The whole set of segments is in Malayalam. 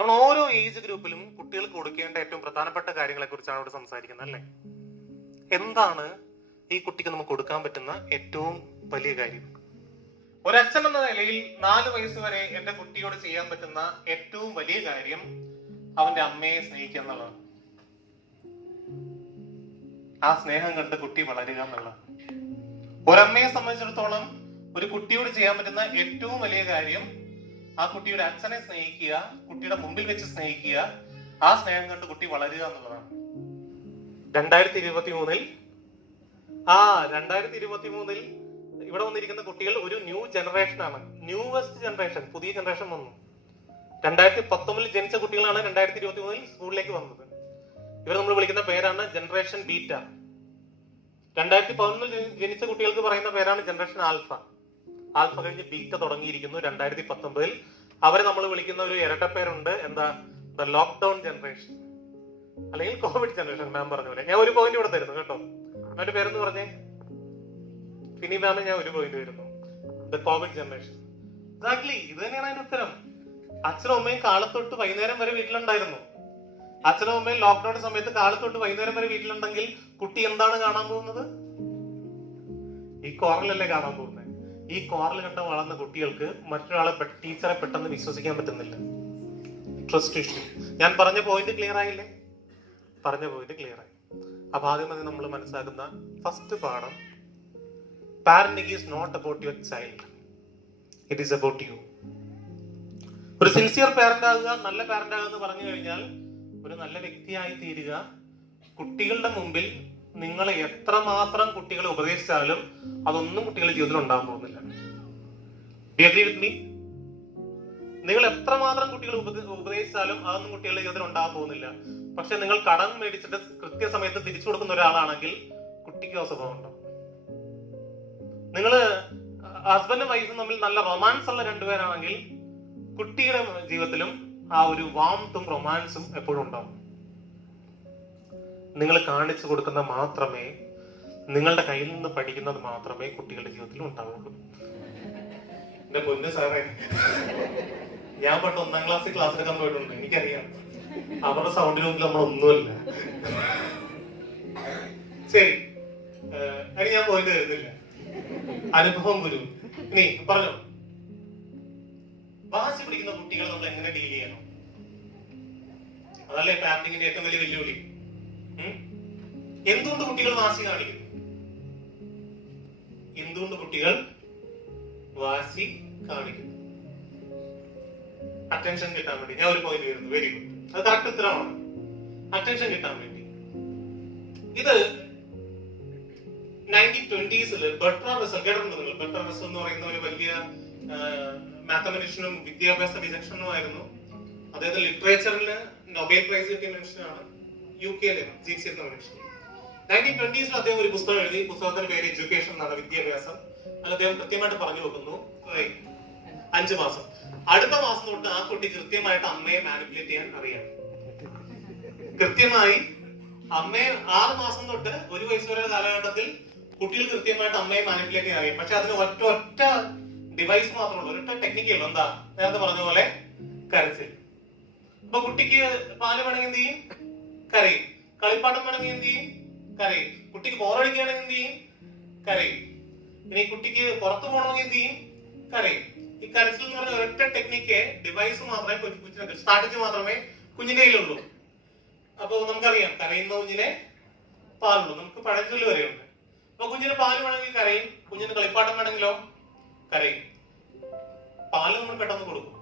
നമ്മൾ ഓരോ ഏജ് ഗ്രൂപ്പിലും കുട്ടികൾക്ക് കൊടുക്കേണ്ട ഏറ്റവും പ്രധാനപ്പെട്ട കാര്യങ്ങളെ കുറിച്ചാണ് ഇവിടെ സംസാരിക്കുന്നത്, അല്ലേ? എന്താണ് ഈ കുട്ടിക്ക് നമുക്ക് കൊടുക്കാൻ പറ്റുന്ന ഏറ്റവും വലിയ കാര്യം? ഒരച്ഛൻ എന്ന നിലയിൽ 4 വയസ്സ് വരെ എന്റെ കുട്ടിയോട് ചെയ്യാൻ പറ്റുന്ന ഏറ്റവും വലിയ കാര്യം അവന്റെ അമ്മയെ സ്നേഹിക്കുക എന്നുള്ളതാണ്. ആ സ്നേഹം കണ്ട് കുട്ടി വളരുക എന്നുള്ളതാണ്. ഒരമ്മയെ സംബന്ധിച്ചിടത്തോളം ഒരു കുട്ടിയോട് ചെയ്യാൻ പറ്റുന്ന ഏറ്റവും വലിയ കാര്യം ആ കുട്ടിയുടെ അച്ഛനെ സ്നേഹിക്കുക, കുട്ടിയുടെ മുമ്പിൽ വെച്ച് സ്നേഹിക്കുക, ആ സ്നേഹം കണ്ട് കുട്ടി വളരുക എന്നുള്ളതാണ്. 2023 ഇവിടെ വന്നിരിക്കുന്ന കുട്ടികൾ ഒരു ന്യൂ ജനറേഷൻ ആണ്. ന്യൂവസ്റ്റ് ജനറേഷൻ, പുതിയ ജനറേഷൻ വന്നു. 2019 ജനിച്ച കുട്ടികളാണ് 2023 സ്കൂളിലേക്ക് വന്നത്. ഇവർ നമ്മൾ വിളിക്കുന്ന പേരാണ് ജനറേഷൻ ബീറ്റ. 2011 ജനിച്ച കുട്ടികൾക്ക് പറയുന്ന പേരാണ് ജനറേഷൻ ആൽഫ. ആൽഫ കഴിഞ്ഞ് ബീറ്റ തുടങ്ങിയിരിക്കുന്നു 2019. അവരെ നമ്മൾ വിളിക്കുന്ന ഒരു ഇരട്ടപ്പേരുണ്ട്, എന്താ? ദ ലോക്ക്ഡൌൺ ജനറേഷൻ അല്ലെങ്കിൽ കോവിഡ് ജനറേഷൻ. മാം പറഞ്ഞ പോലെ ഞാൻ ഒരു പോയിന്റ് ഇവിടെ തരുന്നു കേട്ടോ. അവന്റെ പേരെന്ന് പറഞ്ഞേ, ഫിനി മാമ്. ഞാൻ ഒരു പോയിന്റ് വരുന്നു, ദ കോവിഡ് ജനറേഷൻ. എക്സാക്ട്ലി ഇത് തന്നെയാണ് അതിന്റെ ഉത്തരം. അച്ഛനും അമ്മയും കാലത്തൊട്ട് വൈകുന്നേരം വരെ വീട്ടിലുണ്ടായിരുന്നു. അച്ഛനും അമ്മയും ലോക്ക്ഡൌൺ സമയത്ത് കാലത്തൊട്ട് വൈകുന്നേരം വരെ വീട്ടിലുണ്ടെങ്കിൽ കുട്ടി എന്താണ് കാണാൻ പോകുന്നത്? ഈ കോറലല്ലേ കാണാൻ പോകുന്നത്. ഈ കോറൽ കണ്ട വളർന്ന കുട്ടികൾക്ക് മറ്റൊരാളെ ടീച്ചറെ പെട്ടെന്ന് വിശ്വസിക്കാൻ പറ്റുന്നില്ല. Trust issue. ഞാൻ പറഞ്ഞ പോയിന്റ് ക്ലിയർ ആയില്ലേ? പറഞ്ഞ പോയിന്റ് ക്ലിയർ ആയി. അപ്പൊ ആദ്യം തന്നെ നമ്മൾ മനസ്സിലാക്കുന്ന ഫസ്റ്റ് പാഠം, parenting is not about your child, it is about you. ഒരു സിൻസിയർ പാരന്റ് ആകുക, നല്ല പാരന്റ് ആകുക എന്ന് പറഞ്ഞു കഴിഞ്ഞാൽ ഒരു നല്ല വ്യക്തിയായി തീരുക. കുട്ടികളുടെ മുമ്പിൽ നിങ്ങളെ എത്രമാത്രം കുട്ടികളെ ഉപദേശിച്ചാലും അതൊന്നും കുട്ടികളുടെ ജീവിതത്തിൽ ഉണ്ടാകാൻ പോകുന്നില്ല. Do you agree with me? നിങ്ങൾ എത്രമാത്രം കുട്ടികളെ ഉപദേശിച്ചാലും അതൊന്നും കുട്ടികളുടെ ജീവിതത്തിൽ ഉണ്ടാകാൻ പോകുന്നില്ല. പക്ഷെ നിങ്ങൾ കടം മേടിച്ചിട്ട് കൃത്യസമയത്ത് തിരിച്ചു കൊടുക്കുന്ന ഒരാളാണെങ്കിൽ കുട്ടിക്ക് ആ സ്വഭാവം ഉണ്ടാവും. നിങ്ങള് ഹസ്ബൻഡും വൈഫും തമ്മിൽ നല്ല റൊമാൻസ് ഉള്ള രണ്ടുപേരാണെങ്കിൽ കുട്ടിയുടെ ജീവിതത്തിലും ആ ഒരു വാംത്തും റൊമാൻസും എപ്പോഴും ഉണ്ടാവും. നിങ്ങൾ കാണിച്ചു കൊടുക്കുന്ന മാത്രമേ, നിങ്ങളുടെ കയ്യിൽ നിന്ന് പഠിക്കുന്നത് മാത്രമേ കുട്ടികളുടെ ജീവിതത്തിൽ ഉണ്ടാവുള്ളൂ. എന്റെ പൊന്ന് സാറേ, ഞാൻ പണ്ട് 1ാം ക്ലാസ്സിൽ ക്ലാസ് എടുക്കാൻ പോയിട്ടുണ്ട്. എനിക്കറിയാം അവരുടെ സൗണ്ടിന് മുമ്പിൽ നമ്മളൊന്നുമല്ല. ശരി, അതിന് ഞാൻ പോയിട്ട് വരുന്നില്ല. അനുഭവം ഗുരു. ഇനി പറഞ്ഞോ, വാശി പിടിക്കുന്ന കുട്ടികളെ നമ്മൾ എങ്ങനെ ഡീൽ ചെയ്യണം? അതല്ലേ പാരന്റിങ്ങിന്റെ ഏറ്റവും വലിയ വെല്ലുവിളി. എന്തുകൊണ്ട് കുട്ടികൾ വാശി കാണിക്കുന്നു? എന്തുകൊണ്ട് കുട്ടികൾ വാശി കാണിക്കുന്നു? അറ്റൻഷൻ കിട്ടാൻ വേണ്ടി. ഞാൻ ഒരു പോയിന്റ് വരുന്നു. വെരി ഗുഡ്, അത് കറക്റ്റ് ഉത്തരമാണ്. അറ്റൻഷൻ കിട്ടാൻ വേണ്ടി. ഇത് 1920s ബർട്രാൻഡ് റസൽ കേട്ടിട്ടുണ്ടോ നിങ്ങൾ? ബർട്രാൻഡ് റസൽ എന്ന് പറയുന്ന ഒരു വലിയ മാത്തമാറ്റീഷ്യനും വിദ്യാഭ്യാസ വിചക്ഷണനുമായിരുന്നു. അദ്ദേഹത്തെ ലിറ്ററേച്ചറിൽ നൊബേൽ പ്രൈസ് കിട്ടിയ മനുഷ്യനാണ്. UK ജീവിച്ചിരുന്ന മനുഷ്യൻ. 1920s അദ്ദേഹം ഒരു പുസ്തകം എഴുതി. പുസ്തകത്തിന്റെ പേര് എഡ്യൂക്കേഷൻ എന്നാണ്, വിദ്യാഭ്യാസം. അത് അദ്ദേഹം കൃത്യമായിട്ട് പറഞ്ഞു വെക്കുന്നു, 5 മാസം. അടുത്ത മാസം തൊട്ട് ആ കുട്ടി കൃത്യമായിട്ട് അമ്മയെ മാനിപ്പുലേറ്റ് ചെയ്യാൻ അറിയാം. കൃത്യമായി അമ്മയെ 6 മാസം തൊട്ട് 1 വയസ്സ് വരെ കാലഘട്ടത്തിൽ കുട്ടികൾ കൃത്യമായിട്ട് അമ്മയെ മാനിപ്പുലേറ്റ് ചെയ്യാൻ അറിയാം. പക്ഷെ അതിന് ഒറ്റ ഡിവൈസ് മാത്രമേ ഉള്ളൂ, ഒറ്റ ടെക്നിക്കേ ഉള്ളൂ. എന്താ? നേരത്തെ പറഞ്ഞ പോലെ കരച്ചിൽ. അപ്പൊ കുട്ടിക്ക് പാല് വേണമെങ്കിൽ എന്ത് ചെയ്യും? കരയും. കളിപ്പാട്ടം വേണമെങ്കിൽ എന്ത് ചെയ്യും? കരയും. കുട്ടിക്ക് ബോറടിക്കുകയാണെങ്കിൽ എന്ത് ചെയ്യും? കരയും. ഇനി കുട്ടിക്ക് പുറത്തു പോകണമെങ്കിൽ എന്ത് ചെയ്യും? കരയും. ഈ കരച്ചിൽ എന്ന് പറഞ്ഞ ഒരൊറ്റ ടെക്നിക്ക്, ഡിവൈസ് മാത്രമേ, സ്ട്രാറ്റജി മാത്രമേ കുഞ്ഞിന്റെ കയ്യിലുള്ളൂ. അപ്പൊ നമുക്കറിയാം, കരയുന്ന കുഞ്ഞിനെ പാലുള്ളൂ. നമുക്ക് പഴഞ്ചൊല്ല് വരെയുണ്ട്. അപ്പൊ കുഞ്ഞിന് പാല് വേണമെങ്കിൽ കരയും, കുഞ്ഞിന് കളിപ്പാട്ടം വേണമെങ്കിലോ കരയും. പാല് നമ്മൾ പെട്ടെന്ന് കൊടുക്കും,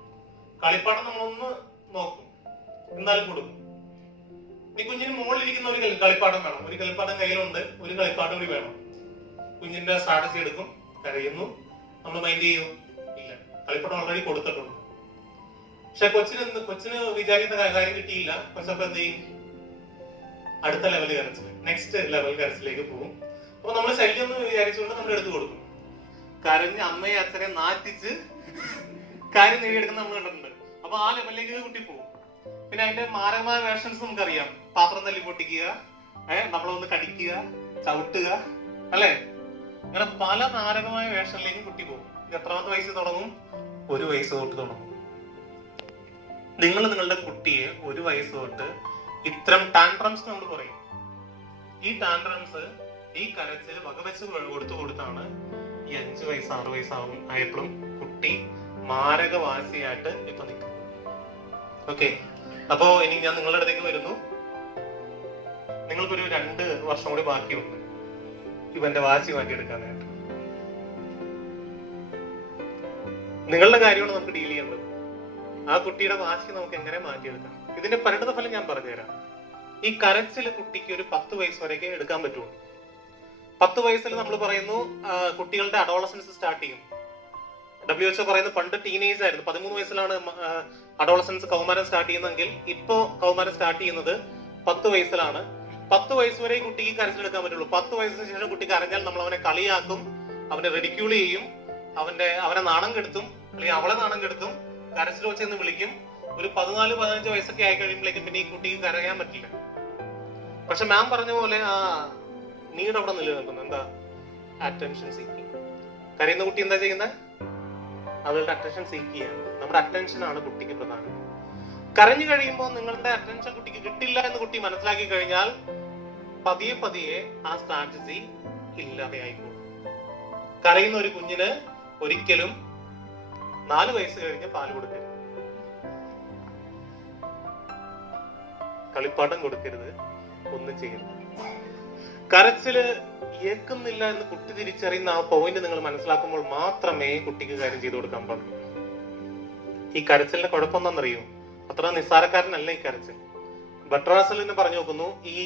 കളിപ്പാട്ടം നമ്മളൊന്ന് നോക്കും, എന്നാലും കൊടുക്കും. ഈ കുഞ്ഞിന് മുകളിലിരിക്കുന്ന ഒരു കളിപ്പാട്ടം വേണം. ഒരു കളിപ്പാട്ടം കയ്യിലുണ്ട്, ഒരു കളിപ്പാട്ടം കൂടി വേണം. കുഞ്ഞിന്റെ സ്ട്രാറ്റജി എടുക്കും, കരയുന്നു, നമ്മൾ മൈൻഡ് ചെയ്യും, ഇല്ല, കളിപ്പാട്ടം ഓൾറെഡി കൊടുത്തിട്ടുണ്ട്. പക്ഷെ കൊച്ചിന് വിചാരിക്കുന്ന കാര്യം കിട്ടിയില്ല. കൊച്ചപ്പോ എന്ത് ചെയ്യും? അടുത്ത ലെവൽ കരച്ചിൽ, നെക്സ്റ്റ് ലെവൽ കരച്ചിലേക്ക് പോകും. അപ്പൊ നമ്മൾ ശല്യം എന്ന് വിചാരിച്ചുകൊണ്ട് നമ്മൾ എടുത്തു കൊടുക്കും. കരഞ്ഞ് അമ്മയെ അച്ഛനെ നാറ്റിച്ച് കാര്യം നേടിയെടുക്കുന്ന നമ്മൾ കണ്ടിട്ടുണ്ട്. അപ്പൊ ആ ലെവലിലേക്ക് കുട്ടി പോകും. പിന്നെ അതിന്റെ മാരകമായ വേർഷൻസ് നമുക്കറിയാം. പാത്രം തല്ലി പൊട്ടിക്കുക, നമ്മളൊന്ന് കടിക്കുക, ചവിട്ടുക, അല്ലെ? അങ്ങനെ പല മാരകമായ വേർഷനിലേക്കും കുട്ടി പോകും. ഇത് എത്രാമത്തെ വയസ്സിൽ തുടങ്ങും? 1 വയസ്സ് തൊട്ട് തുടങ്ങും. നിങ്ങൾ നിങ്ങളുടെ കുട്ടിയെ 1 വയസ്സ് തൊട്ട് ഇത്തരം ടാൻട്രംസ് നമ്മൾ പറയും. ഈ ടാൻട്രംസ്, ഈ കരച്ചിൽ വകവെച്ച് കൊടുത്താണ് ഈ 5 വയസ്സ് 6 വയസ്സാവും ആയപ്പോഴും കുട്ടി മാരകവാസിയായിട്ട് ഇപ്പൊ നിൽക്കും. ഓക്കെ, അപ്പോ ഇനി ഞാൻ നിങ്ങളുടെ അടുത്തേക്ക് വരുന്നു. നിങ്ങൾക്കൊരു 2 വർഷം കൂടി ബാക്കിയുണ്ട് ഇവന്റെ വാശി മാറ്റിയെടുക്കാനായിട്ട്. നിങ്ങളുടെ കാര്യമാണ് നമുക്ക് ഡീൽ ചെയ്യേണ്ടത്. ആ കുട്ടിയുടെ വാശി നമുക്ക് എങ്ങനെ മാറ്റിയെടുക്കാം, ഇതിന്റെ പരിണിത ഫലം ഞാൻ പറഞ്ഞുതരാം. ഈ കരച്ചില് കുട്ടിക്ക് ഒരു 10 വയസ്സ് വരെയൊക്കെ എടുക്കാൻ പറ്റുള്ളൂ. 10 വയസ്സിൽ നമ്മൾ പറയുന്നു കുട്ടികളുടെ അഡോളസൻസ് സ്റ്റാർട്ട് ചെയ്യും. WHO പറയുന്നത് പണ്ട് ടീനേജ് ആയിരുന്നു, 13 വയസ്സിലാണ് അഡോളസൻസ് കൗമാരം സ്റ്റാർട്ട് ചെയ്യുന്നതെങ്കിൽ ഇപ്പോ കൗമാരം സ്റ്റാർട്ട് ചെയ്യുന്നത് 10 വയസ്സിലാണ്. 10 വയസ്സ് വരെ കുട്ടിക്ക് കരച്ചിലെടുക്കാൻ പറ്റുള്ളൂ. 10 വയസ്സിന് ശേഷം കുട്ടി കരഞ്ഞാൽ നമ്മൾ അവനെ കളിയാക്കും, അവനെ റെഡിക്യൂൾ ചെയ്യും, അവനെ നാണം കെടുത്തും, അല്ലെങ്കിൽ അവളെ നാണം കെടുത്തും, കരച്ചിൽ വെച്ചെന്ന് വിളിക്കും. ഒരു 14-15 വയസ്സൊക്കെ ആയി കഴിയുമ്പോഴേക്കും പിന്നെ ഈ കുട്ടിക്ക് കരയാൻ പറ്റില്ല. പക്ഷെ മാം പറഞ്ഞ പോലെ ആ നീഡ് അവിടെ നിലനിൽക്കുന്നു. എന്താ? Attention seeking. കരയുന്ന കുട്ടി എന്താ ചെയ്യുന്നത്? അവളുടെ അറ്റൻഷൻ സീക്ക് ചെയ്യാണ്. നമ്മുടെ അറ്റൻഷൻ ആണ് കുട്ടിക്ക് പ്രധാനം. കരഞ്ഞു കഴിയുമ്പോൾ നിങ്ങളുടെ അറ്റൻഷൻ കുട്ടിക്ക് കിട്ടില്ല എന്ന് കുട്ടി മനസ്സിലാക്കി കഴിഞ്ഞാൽ പതിയെ പതിയെ ആ സ്ട്രാറ്റജി ഇല്ലാതെയായിപ്പോകും. കരയുന്ന ഒരു കുഞ്ഞിന് ഒരിക്കലും 4 വയസ്സ് കഴിഞ്ഞ് പാല് കൊടുക്കരുത്, കളിപ്പാട്ടം കൊടുക്കരുത്, ഒന്നും ചെയ്യരുത്. കരച്ചില് ഏക്കുന്നില്ല എന്ന് കുട്ടി തിരിച്ചറിയുന്ന ആ പോയിന്റ് നിങ്ങൾ മനസ്സിലാക്കുമ്പോൾ മാത്രമേ കുട്ടിക്ക് കാര്യം ചെയ്തു കൊടുക്കാൻ പാടുള്ളൂ. ഈ കരച്ചിലിന്റെ കുഴപ്പമെന്നറിയോ? അത്ര നിസ്സാരക്കാരനല്ല ഈ കരച്ചിൽ. ബട്രാസലിന് പറഞ്ഞു നോക്കുന്നു, ഈ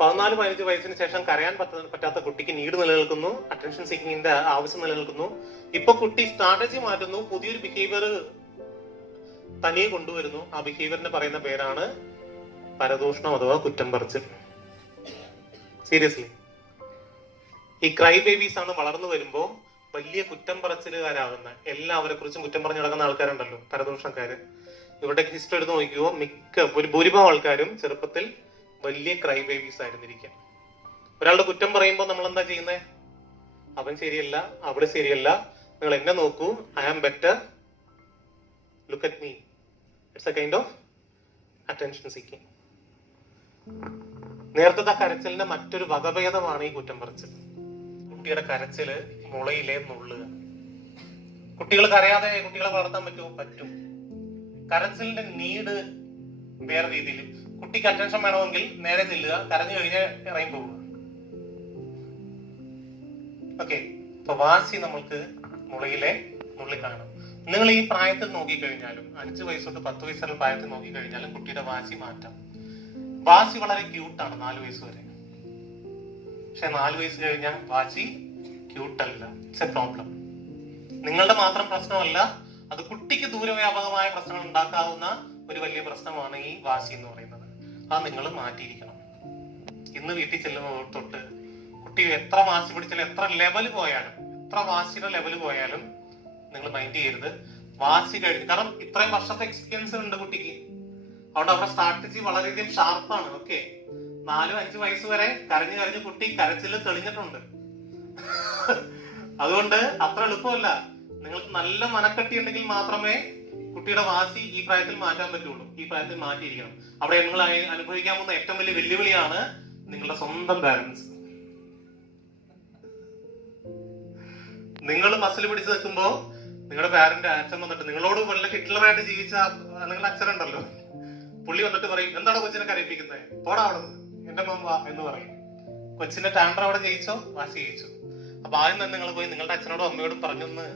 14-15 വയസ്സിന് ശേഷം കരയാൻ പറ്റാത്ത കുട്ടിക്ക് നീഡ് നിലനിൽക്കുന്നു, അറ്റൻഷൻ സീക്കിങ്ങിന്റെ ആവശ്യം നിലനിൽക്കുന്നു. ഇപ്പൊ കുട്ടി സ്ട്രാറ്റജി മാറ്റുന്നു, പുതിയൊരു ബിഹേവിയർ തനിയെ കൊണ്ടുവരുന്നു. ആ ബിഹേവിയറിന് പറയുന്ന പേരാണ് പരദൂഷണം അഥവാ കുറ്റം പറച്ചിൽ. സീരിയസ്ലി, ഈ ക്രൈ ബേബീസ് ആണ് വളർന്നു വരുമ്പോ വലിയ കുറ്റം പറച്ചിലുകാരാകുന്ന, എല്ലാവരെ കുറിച്ചും കുറ്റം പറഞ്ഞു നടക്കുന്ന ആൾക്കാരുണ്ടല്ലോ, പരദൂഷണക്കാര്. ഇവരുടെ ഹിസ്റ്ററി എടുത്ത് നോക്കിയോ, ഒരു ഭൂരിഭാഗം ആൾക്കാരും ചെറുപ്പത്തിൽ വലിയ ക്രൈ ബേബീസ് ആയിരുന്നിരിക്കാം. ഒരാളുടെ കുറ്റം പറയുമ്പോൾ നമ്മൾ എന്താ ചെയ്യുന്നത്? അവൻ ശരിയല്ല, അവള് ശരിയല്ല, നിങ്ങൾ എന്നെ നോക്കൂ, I am better, look at me. It's a kind of attention seeking. നേരത്തെ കരച്ചിലിന്റെ മറ്റൊരു വകഭേദമാണ് ഈ കുറ്റം പറച്ചിൽ. കുട്ടിയുടെ കരച്ചില് മുളയിലെ നുള്ളുക. കുട്ടികൾ കരയാതെ കുട്ടികളെ വളർത്താൻ പറ്റുമോ? പറ്റും. കരച്ചിലിന്റെ നീഡ് വേറെ രീതിയിൽ. കുട്ടിക്ക് അറ്റൻഷൻ വേണമെങ്കിൽ നേരെ ചെല്ലുക, കരഞ്ഞു കഴിഞ്ഞാൽ ഇറങ്ങി പോവുക. ഓക്കെ, അപ്പൊ വാശി നമ്മൾക്ക് മുളയിലെ നുള്ളി കാണും. നിങ്ങൾ ഈ പ്രായത്തിൽ നോക്കിക്കഴിഞ്ഞാലും 5 വയസ്സ് തൊട്ട് 10 വയസ്സുള്ള പ്രായത്തിൽ നോക്കിക്കഴിഞ്ഞാലും കുട്ടിയുടെ വാശി മാറ്റാം. വാശി വളരെ ക്യൂട്ടാണ് 4 വയസ്സ് വരെ. പക്ഷെ 4 വയസ്സ് കഴിഞ്ഞാൽ വാശി ക്യൂട്ടല്ല. It's A problem. നിങ്ങളുടെ മാത്രം പ്രശ്നമല്ല, അത് കുട്ടിക്ക് ദൂരവ്യാപകമായ പ്രശ്നങ്ങൾ ഉണ്ടാക്കാവുന്ന ഒരു വലിയ പ്രശ്നമാണ് ഈ വാശി എന്ന് പറയുന്നത്. അത് നിങ്ങൾ മാറ്റിയിരിക്കണം. ഇന്ന് വീട്ടിൽ ചെല്ലുമ്പോൾ തൊട്ട് കുട്ടി എത്ര വാശി പിടിച്ചാലും, എത്ര ലെവൽ പോയാലും, എത്ര വാശിയുടെ ലെവൽ പോയാലും നിങ്ങൾ മൈൻഡ് ചെയ്യരുത്. വാശി കഴിഞ്ഞു, കാരണം ഇത്രയും വർഷത്തെ എക്സ്പീരിയൻസ് ഉണ്ട് കുട്ടിക്ക്. അതുകൊണ്ട് അവരുടെ സ്ട്രാറ്റജി വളരെയധികം ഷാർപ്പാണ്. ഓക്കെ, 4-5 വയസ്സ് വരെ കരഞ്ഞു കുട്ടി കരച്ചില് തെളിഞ്ഞിട്ടുണ്ട്. അതുകൊണ്ട് അത്ര എളുപ്പമല്ല. നിങ്ങൾക്ക് നല്ല മനക്കെട്ടി ഉണ്ടെങ്കിൽ മാത്രമേ കുട്ടിയുടെ വാശി ഈ പ്രായത്തിൽ മാറ്റാൻ പറ്റുള്ളൂ. ഈ പ്രായത്തിൽ മാറ്റിയിരിക്കണം. അവിടെ നിങ്ങൾ അനുഭവിക്കാൻ പോകുന്ന ഏറ്റവും വലിയ വെല്ലുവിളിയാണ് നിങ്ങളുടെ സ്വന്തം പാരന്റ്സ്. നിങ്ങൾ മസിൽ പിടിച്ച് നിൽക്കുമ്പോ നിങ്ങളുടെ പാരന്റ് അച്ഛൻ വന്നിട്ട് നിങ്ങളോട് വല്ല ഹിറ്റ്ലറായിട്ട് ജീവിച്ച നിങ്ങളുടെ അച്ഛനുണ്ടല്ലോ, പുള്ളി വന്നിട്ട് പറയും, എന്താണ് കൊച്ചിനെ കരയിപ്പിക്കുന്നത്, പോടാ അവിടെ എന്റെ മമ്മ എന്ന് പറയും. കൊച്ചിന്റെ ടാൻഡർ അവിടെ ജയിച്ചോ, വാശി ജയിച്ചു. അപ്പൊ ആദ്യം തന്നെ നിങ്ങൾ പോയി നിങ്ങളുടെ അച്ഛനോടും അമ്മയോടും പറഞ്ഞൊന്ന്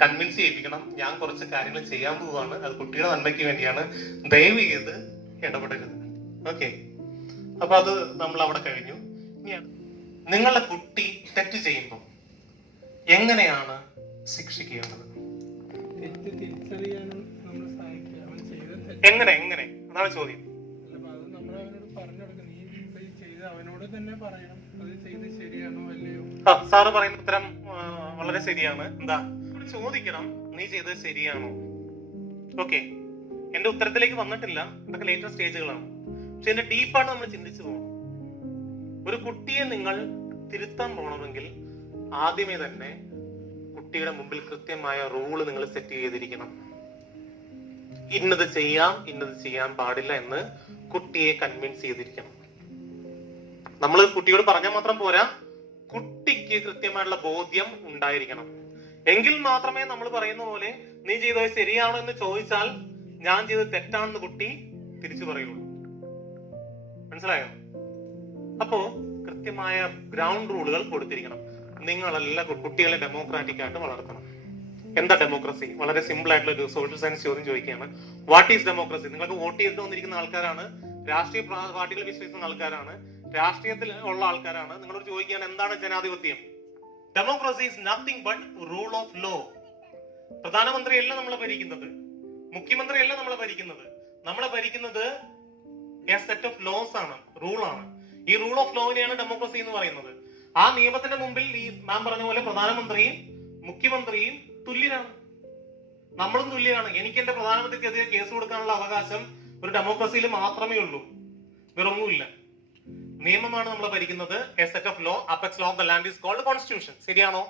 കൺവിൻസ് ചെയ്യിപ്പിക്കണം, ഞാൻ കുറച്ച് കാര്യങ്ങൾ ചെയ്യാൻ പോവാണ്, അത് കുട്ടിയുടെ നന്മയ്ക്ക് വേണ്ടിയാണ്, ദയവ് ചെയ്ത് ഇടപെടരുത്. ഓക്കെ, അപ്പൊ അത് നമ്മൾ അവിടെ കഴിഞ്ഞു. നിങ്ങളുടെ കുട്ടി തെറ്റ് ചെയ്യുമ്പോൾ എങ്ങനെയാണ് ശിക്ഷിക്കേണ്ടത്? എങ്ങനെ എങ്ങനെ അതാണ് ചോദ്യം. സാറ് പറയുന്ന ഉത്തരം വളരെ ശരിയാണ്. എന്താ ചോദിക്കണം, നീ ചെയ്തത് ശരിയാണോ? ഓക്കെ, എന്റെ ഉത്തരത്തിലേക്ക് വന്നിട്ടില്ല, ഇതൊക്കെ ലേറ്റർ സ്റ്റേജുകളാണ്. പക്ഷെ ഇതിന്റെ ഡീപ്പാണ് നമ്മൾ ചിന്തിച്ചു പോകണം. ഒരു കുട്ടിയെ നിങ്ങൾ തിരുത്താൻ പോകണമെങ്കിൽ ആദ്യമേ തന്നെ കുട്ടിയുടെ മുമ്പിൽ കൃത്യമായ റൂള് നിങ്ങൾ സെറ്റ് ചെയ്തിരിക്കണം. ഇന്നത് ചെയ്യാം, ഇന്നത് ചെയ്യാൻ പാടില്ല എന്ന് കുട്ടിയെ കൺവിൻസ് ചെയ്തിരിക്കണം. നമ്മൾ കുട്ടിയോട് പറഞ്ഞാൽ മാത്രം പോരാ, കുട്ടിക്ക് കൃത്യമായിട്ടുള്ള ബോധ്യം ഉണ്ടായിരിക്കണം. എങ്കിൽ മാത്രമേ നമ്മൾ പറയുന്ന പോലെ നീ ചെയ്തത് ശരിയാണോ എന്ന് ചോദിച്ചാൽ ഞാൻ ചെയ്തത് തെറ്റാണെന്ന് കുട്ടി തിരിച്ചു പറയുള്ളൂ. മനസ്സിലായോ? അപ്പോ കൃത്യമായ ഗ്രൗണ്ട് റൂളുകൾ കൊടുത്തിരിക്കണം. നിങ്ങളെല്ലാം കുട്ടികളെ ഡെമോക്രാറ്റിക് ആയിട്ട് വളർത്തണം. എന്താ ഡെമോക്രസി? വളരെ സിമ്പിൾ ആയിട്ടുള്ള ഒരു സോഷ്യൽ സയൻസ് ചോദ്യം ചോദിക്കുകയാണ്. What is democracy? നിങ്ങൾക്ക് വോട്ട് ചെയ്തിട്ട് വന്നിരിക്കുന്ന ആൾക്കാരാണ്, രാഷ്ട്രീയ പാർട്ടികൾ വിശ്വസിക്കുന്ന ആൾക്കാരാണ്, രാഷ്ട്രീയത്തിൽ ഉള്ള ആൾക്കാരാണ്. നിങ്ങളോട് ചോദിക്കുകയാണ് എന്താണ് ജനാധിപത്യം? Democracy is nothing but rule of law. പ്രധാനമന്ത്രിയല്ല നമ്മളെ ഭരിക്കുന്നത്, മുഖ്യമന്ത്രിയല്ല നമ്മളെ ഭരിക്കുന്നത്. നമ്മളെ ഭരിക്കുന്നത് എ സെറ്റ് ഓഫ് ലോസ് ആണ്, റൂളാണ്. ഈ റൂൾ ഓഫ് ലോവിനെയാണ് ഡെമോക്രസി എന്ന് പറയുന്നത്. ആ നിയമത്തിന്റെ മുമ്പിൽ ഈ മാം പറഞ്ഞ പോലെ പ്രധാനമന്ത്രിയും മുഖ്യമന്ത്രിയും തുല്യരാണ്, നമ്മളും തുല്യരാണ്. എനിക്ക് എന്റെ പ്രധാനമന്ത്രിക്കെതിരെ കേസ് കൊടുക്കാനുള്ള അവകാശം ഒരു ഡെമോക്രസിയിൽ മാത്രമേ ഉള്ളൂ, വേറൊന്നുമില്ല. നിയമമാണ് നമ്മളെ ഭരിക്കുന്നത്. A set of law, apex law of the land is called constitution. ശരിയാണോ?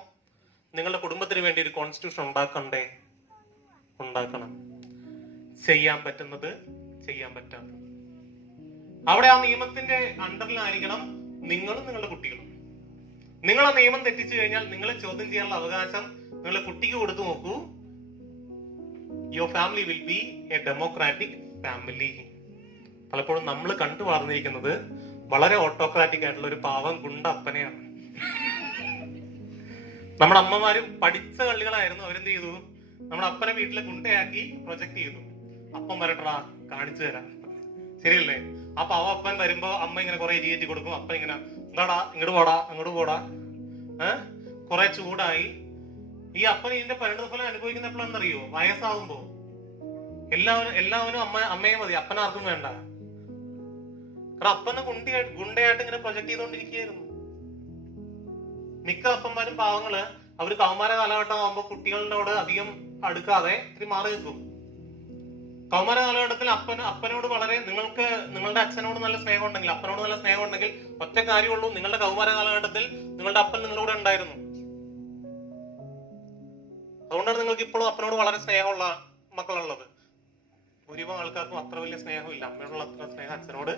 നിങ്ങളുടെ കുടുംബത്തിന് വേണ്ടി ഒരു കോൺസ്റ്റിറ്റ്യൂഷൻ ഉണ്ടാക്കണ്ടേ? ഉണ്ടാക്കണം. ചെയ്യാൻ പറ്റുന്നത്, ചെയ്യാൻ പറ്റാത്തത്. അവിടെ ആ നിയമത്തിന്റെ അണ്ടറിലായിരിക്കണം നിങ്ങളും നിങ്ങളുടെ കുട്ടികളും. നിങ്ങൾ ആ നിയമം തെറ്റിച്ചു കഴിഞ്ഞാൽ നിങ്ങളെ ചോദ്യം ചെയ്യാനുള്ള അവകാശം നിങ്ങളുടെ കുട്ടിക്ക് കൊടുത്തു നോക്കൂ. Your family will be A democratic family. പലപ്പോഴും നമ്മൾ കണ്ടു വളർന്നിരിക്കുന്നത് വളരെ ഓട്ടോക്രാറ്റിക് ആയിട്ടുള്ള ഒരു പാവം ഗുണ്ട അപ്പനെയാണ്. നമ്മുടെ അമ്മമാരും പഠിച്ച കള്ളികളായിരുന്നു. അവരെന്ത് ചെയ്തു? നമ്മുടെ അപ്പനെ വീട്ടിലെ ഗുണ്ടയാക്കി പ്രൊജക്ട് ചെയ്തു. അപ്പം വരട്ടാ, കാണിച്ചു തരാം. ശരിയല്ലേ? ആ പാവം അപ്പൻ വരുമ്പോ അമ്മ ഇങ്ങനെ കുറെ എരിയേറ്റി കൊടുക്കും. അപ്പൻ ഇങ്ങനെ എന്താടാ, ഇങ്ങോട്ട് പോടാ, അങ്ങോട്ട് പോടാ, കുറെ ചൂടായി. ഈ അപ്പൻ ഇതിന്റെ പരിണതഫലം അനുഭവിക്കുന്ന എപ്പോഴാണെന്നറിയോ? വയസ്സാവുമ്പോ. എല്ലാവരും അമ്മയെ മതി, അപ്പനാർക്കും വേണ്ട. കാരണം അപ്പനെ ഗുണ്ടയായിട്ട് ഇങ്ങനെ പ്രൊജക്ട് ചെയ്തുകൊണ്ടിരിക്കുകയായിരുന്നു. മിക്ക അപ്പന്മാരും പാവങ്ങള് അവര് കൗമാര കാലഘട്ടം ആകുമ്പോ കുട്ടികളോട് അധികം അടുക്കാതെ ഇത്തിരി മാറി നിൽക്കും. കൗമാര കാലഘട്ടത്തിൽ അപ്പനോട് വളരെ, നിങ്ങൾക്ക് നിങ്ങളുടെ അച്ഛനോട് നല്ല സ്നേഹം ഉണ്ടെങ്കിൽ, അപ്പനോട് നല്ല സ്നേഹം ഉണ്ടെങ്കിൽ ഒറ്റ കാര്യമുള്ളൂ, നിങ്ങളുടെ കൗമാര കാലഘട്ടത്തിൽ നിങ്ങളുടെ അപ്പൻ നിങ്ങളുടെ ഉണ്ടായിരുന്നു. അതുകൊണ്ടാണ് നിങ്ങൾക്ക് ഇപ്പോഴും അപ്പനോട് വളരെ സ്നേഹമുള്ള മക്കളുള്ളത്. ഭൂരിഭാഗം ആൾക്കാർക്കും അത്ര വലിയ സ്നേഹമില്ല. അമ്മയോടുള്ള അത്ര സ്നേഹം അച്ഛനോട്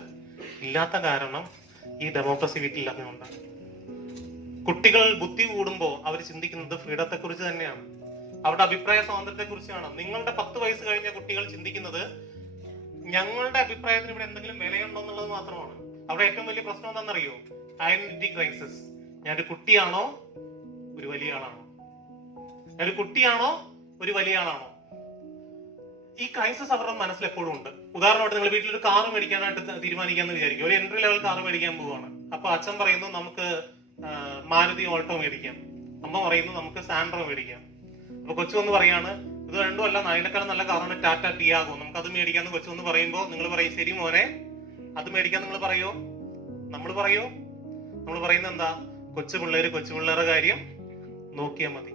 ഇല്ലാത്ത കാരണം ഈ ഡെമോക്രസി വീട്ടിലില്ലാത്തതുകൊണ്ടാണ്. കുട്ടികൾ ബുദ്ധി കൂടുമ്പോ അവർ ചിന്തിക്കുന്നത് ഫ്രീഡത്തെ കുറിച്ച് തന്നെയാണ്, അവരുടെ അഭിപ്രായ സ്വാതന്ത്ര്യത്തെ കുറിച്ചാണ്. നിങ്ങളുടെ 10 വയസ്സ് കഴിഞ്ഞ കുട്ടികൾ ചിന്തിക്കുന്നത് ഞങ്ങളുടെ അഭിപ്രായത്തിന് ഇവിടെ എന്തെങ്കിലും വിലയുണ്ടോ എന്നുള്ളത് മാത്രമാണ്. അവിടെ ഏറ്റവും വലിയ പ്രശ്നം എന്താണെന്നറിയോ? Identity crisis. ഞാനൊരു കുട്ടിയാണോ ഒരു വലിയ ആളാണോ? ഞാനൊരു കുട്ടിയാണോ ഒരു വലിയ ആളാണോ? ഈ ക്രൈസിസ് അവരുടെ മനസ്സിൽ എപ്പോഴും ഉണ്ട്. ഉദാഹരണമായിട്ട് നിങ്ങൾ വീട്ടിലൊരു കാർ മേടിക്കാനായിട്ട് തീരുമാനിക്കാന്ന് വിചാരിക്കും. ഒരു എൻട്രി ലെവൽ കാർ മേടിക്കാൻ പോവാണ്. അപ്പൊ അച്ഛൻ പറയുന്നു നമുക്ക് മാരുതി ഓൾട്ടോ മേടിക്കാം, അമ്മ പറയുന്നു നമുക്ക് സാൻഡ്രോ മേടിക്കാം. അപ്പൊ കൊച്ചു ഒന്ന് പറയാണ് ഇത് രണ്ടും അല്ല, അതിനേക്കാളും നല്ല കാറാണ് ടാറ്റ ടിയാഗോ, നമുക്ക് അത് മേടിക്കാന്ന് കൊച്ചു ഒന്ന് പറയുമ്പോ നിങ്ങൾ പറയും ശരി മോനെ അത് മേടിക്കാൻ. നിങ്ങൾ പറയോ? നമ്മൾ പറയോ? നമ്മൾ പറയുന്നത് എന്താ? കൊച്ചു പിള്ളേരുടെ കാര്യം നോക്കിയാൽ മതി.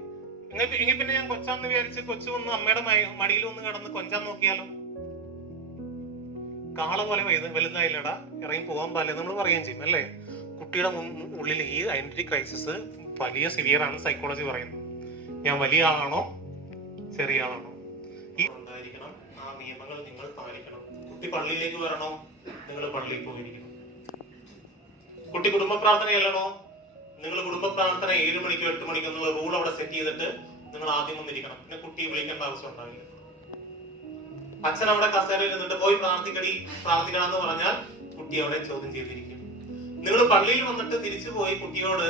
എങ്കിൽ പിന്നെ ഞാൻ കൊച്ചാന്ന് വിചാരിച്ച് കൊച്ചു ഒന്ന് അമ്മയുടെ മടിയിൽ ഒന്ന് കിടന്ന് കൊഞ്ചാൻ നോക്കിയാലോ? കാള പോലെ വലുതായില്ലടാ, ഇറങ്ങി പോകാൻ പാടില്ല നമ്മൾ പറയുകയും ചെയ്യും അല്ലേ? കുട്ടിയുടെ ഉള്ളിൽ ഈ ഐഡന്റിറ്റി ക്രൈസിസ് വലിയ സിവിയർ ആണ് സൈക്കോളജി പറയുന്നത്. ഞാൻ വലിയ ആളാണോ ചെറിയ ആളാണോ? ഈ ഉണ്ടായിരിക്കണം. ആ നിയമങ്ങൾ നിങ്ങൾ പാലിക്കണം. കുട്ടി പള്ളിയിലേക്ക് വരണോ? നിങ്ങൾ പള്ളിയിൽ പോയിരിക്കണം. കുട്ടി കുടുംബ പ്രാർത്ഥനയല്ലണോ? നിങ്ങൾ കുടുംബ പ്രാർത്ഥന 7 മണിക്കോ 8 മണിക്കോ എന്നുള്ള റൂൾ അവിടെ സെറ്റ് ചെയ്തിട്ട് നിങ്ങൾ ആദ്യം വന്നിരിക്കണം. പിന്നെ കുട്ടിയെ വിളിക്കേണ്ട ആവശ്യം ഉണ്ടാവില്ല. അച്ഛൻ അവിടെ കസേരയിൽ ഇരുന്നിട്ട് പോയി പ്രാർത്ഥിക്കണം എന്ന് പറഞ്ഞാൽ കുട്ടി അവിടെ ചോദ്യം ചെയ്തിരിക്കും. നിങ്ങൾ പള്ളിയിൽ വന്നിട്ട് തിരിച്ചു പോയി കുട്ടിയോട്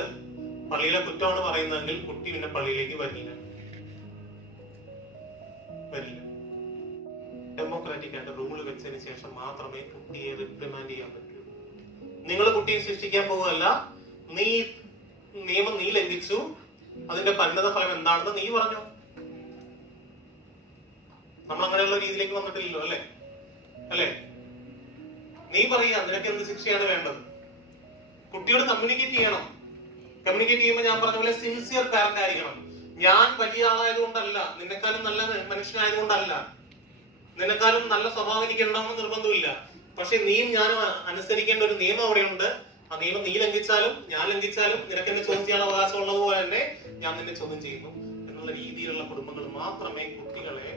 പള്ളിയിലെ കുറ്റമാണ് പറയുന്നതെങ്കിൽ കുട്ടി പിന്നെ പള്ളിയിലേക്ക് വരില്ല. ഡെമോക്രാറ്റിക് ആയിട്ട് റൂൾ വെച്ചതിന് ശേഷം മാത്രമേ കുട്ടിയെ റിപ്രിമാൻഡ് ചെയ്യാൻ പറ്റൂ. നിങ്ങൾ കുട്ടിയെ ശിക്ഷിക്കാൻ പോവുകയല്ല. നിയമം നീ ലംഘിച്ചു, അതിന്റെ പരിണത ഫലം എന്താണെന്ന് നീ പറഞ്ഞു. നമ്മൾ അങ്ങനെയുള്ള രീതിയിലേക്ക് വന്നിട്ടില്ലല്ലോ, അല്ലേ? നീ പറയാ നിനക്ക് എന്ത് ശിക്ഷയാണ് വേണ്ടത്. കുട്ടിയോട് കമ്മ്യൂണിക്കേറ്റ് ചെയ്യണം. കമ്മ്യൂണിക്കേറ്റ് ചെയ്യുമ്പോൾ ഞാൻ പറഞ്ഞ പോലെ സിൻസിയർ പാരന്റ് ആയിരിക്കണം. ഞാൻ വലിയ ആളായതുകൊണ്ടല്ല, നിന്നെക്കാളും നല്ല മനുഷ്യനായതുകൊണ്ടല്ല, നിന്നെക്കാളും നല്ല സ്വഭാവം എനിക്ക് ഉണ്ടാവുന്ന നിർബന്ധമില്ല. പക്ഷെ നീയും ഞാനും അനുസരിക്കേണ്ട ഒരു നിയമം അവിടെയുണ്ട്. ആ നിയമം നീ ലംഘിച്ചാലും ഞാൻ ലംഘിച്ചാലും നിനക്ക് എന്നെ ചോദ്യം ചെയ്യാൻ അവകാശം ഉള്ളതുപോലെ തന്നെ ഞാൻ നിന്നെ ചോദ്യം ചെയ്യുന്നു എന്നുള്ള രീതിയിലുള്ള കുടുംബങ്ങൾ മാത്രമേ കുട്ടികളെ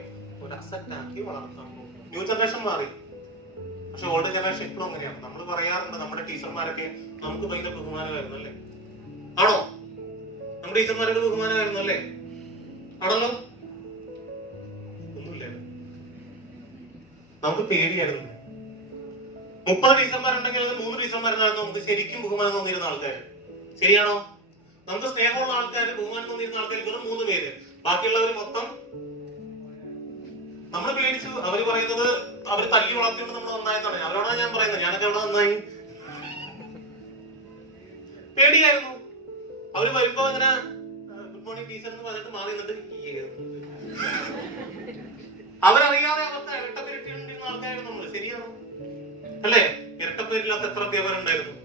ഒരു അസറ്റ് ആക്കി വളർത്താൻ പോകും. ന്യൂ ജനറേഷൻ മാറി, പക്ഷെ ഓൾഡ് ജനറേഷൻ ഇപ്പോഴും അങ്ങനെയാണ്. നമ്മൾ പറയാറുണ്ട് നമ്മുടെ ടീച്ചർമാരൊക്കെ നമുക്ക് ഭയങ്കര ബഹുമാനമായിരുന്നു അല്ലേ? ആണോ? നമ്മുടെ ടീച്ചർമാരുടെ ബഹുമാനമായിരുന്നു അല്ലേ? ആണല്ലോ? ഒന്നുമില്ല, നമുക്ക് പേടിയായിരുന്നു. 30 ടീച്ചർമാരുണ്ടെങ്കിൽ 3 ടീച്ചർമാരെന്നായിരുന്നു നമുക്ക് ശരിക്കും ബഹുമാനം തോന്നിയിരുന്ന ആൾക്കാർ. ശരിയാണോ? നമുക്ക് സ്നേഹമുള്ള ആൾക്കാർ, ബഹുമാനം തോന്നിയിരുന്ന ആൾക്കാർ വെറും 3 പേര്. ബാക്കിയുള്ളവർ മൊത്തം നമ്മൾ പേടിച്ചു. അവര് പറയുന്നത് അവര് തല്ലി വളർത്തിയോണ്ട് നമ്മൾ നന്നായെന്നാണ്. അവരോടാണ് ഞാൻ പറയുന്നത്, ഞാനൊക്കെ എവിടെ നന്നായി? പേടിയായിരുന്നു. അവര് വരുമ്പോ ഇങ്ങനെ ഗുഡ് മോർണിംഗ് ടീച്ചർ എന്ന് പറഞ്ഞിട്ട് മാറി നിന്നിട്ട് അവരറിയാതെ അവർക്ക് ഇരട്ടപ്പേരിട്ടിരുന്ന ആൾക്കാരായിരുന്നു നമ്മള്. ശരിയാണോ? അല്ലേ? ഇരട്ടപ്പേരില്ലാത്ത എത്ര അധ്യാപകരുണ്ടായിരുന്നു?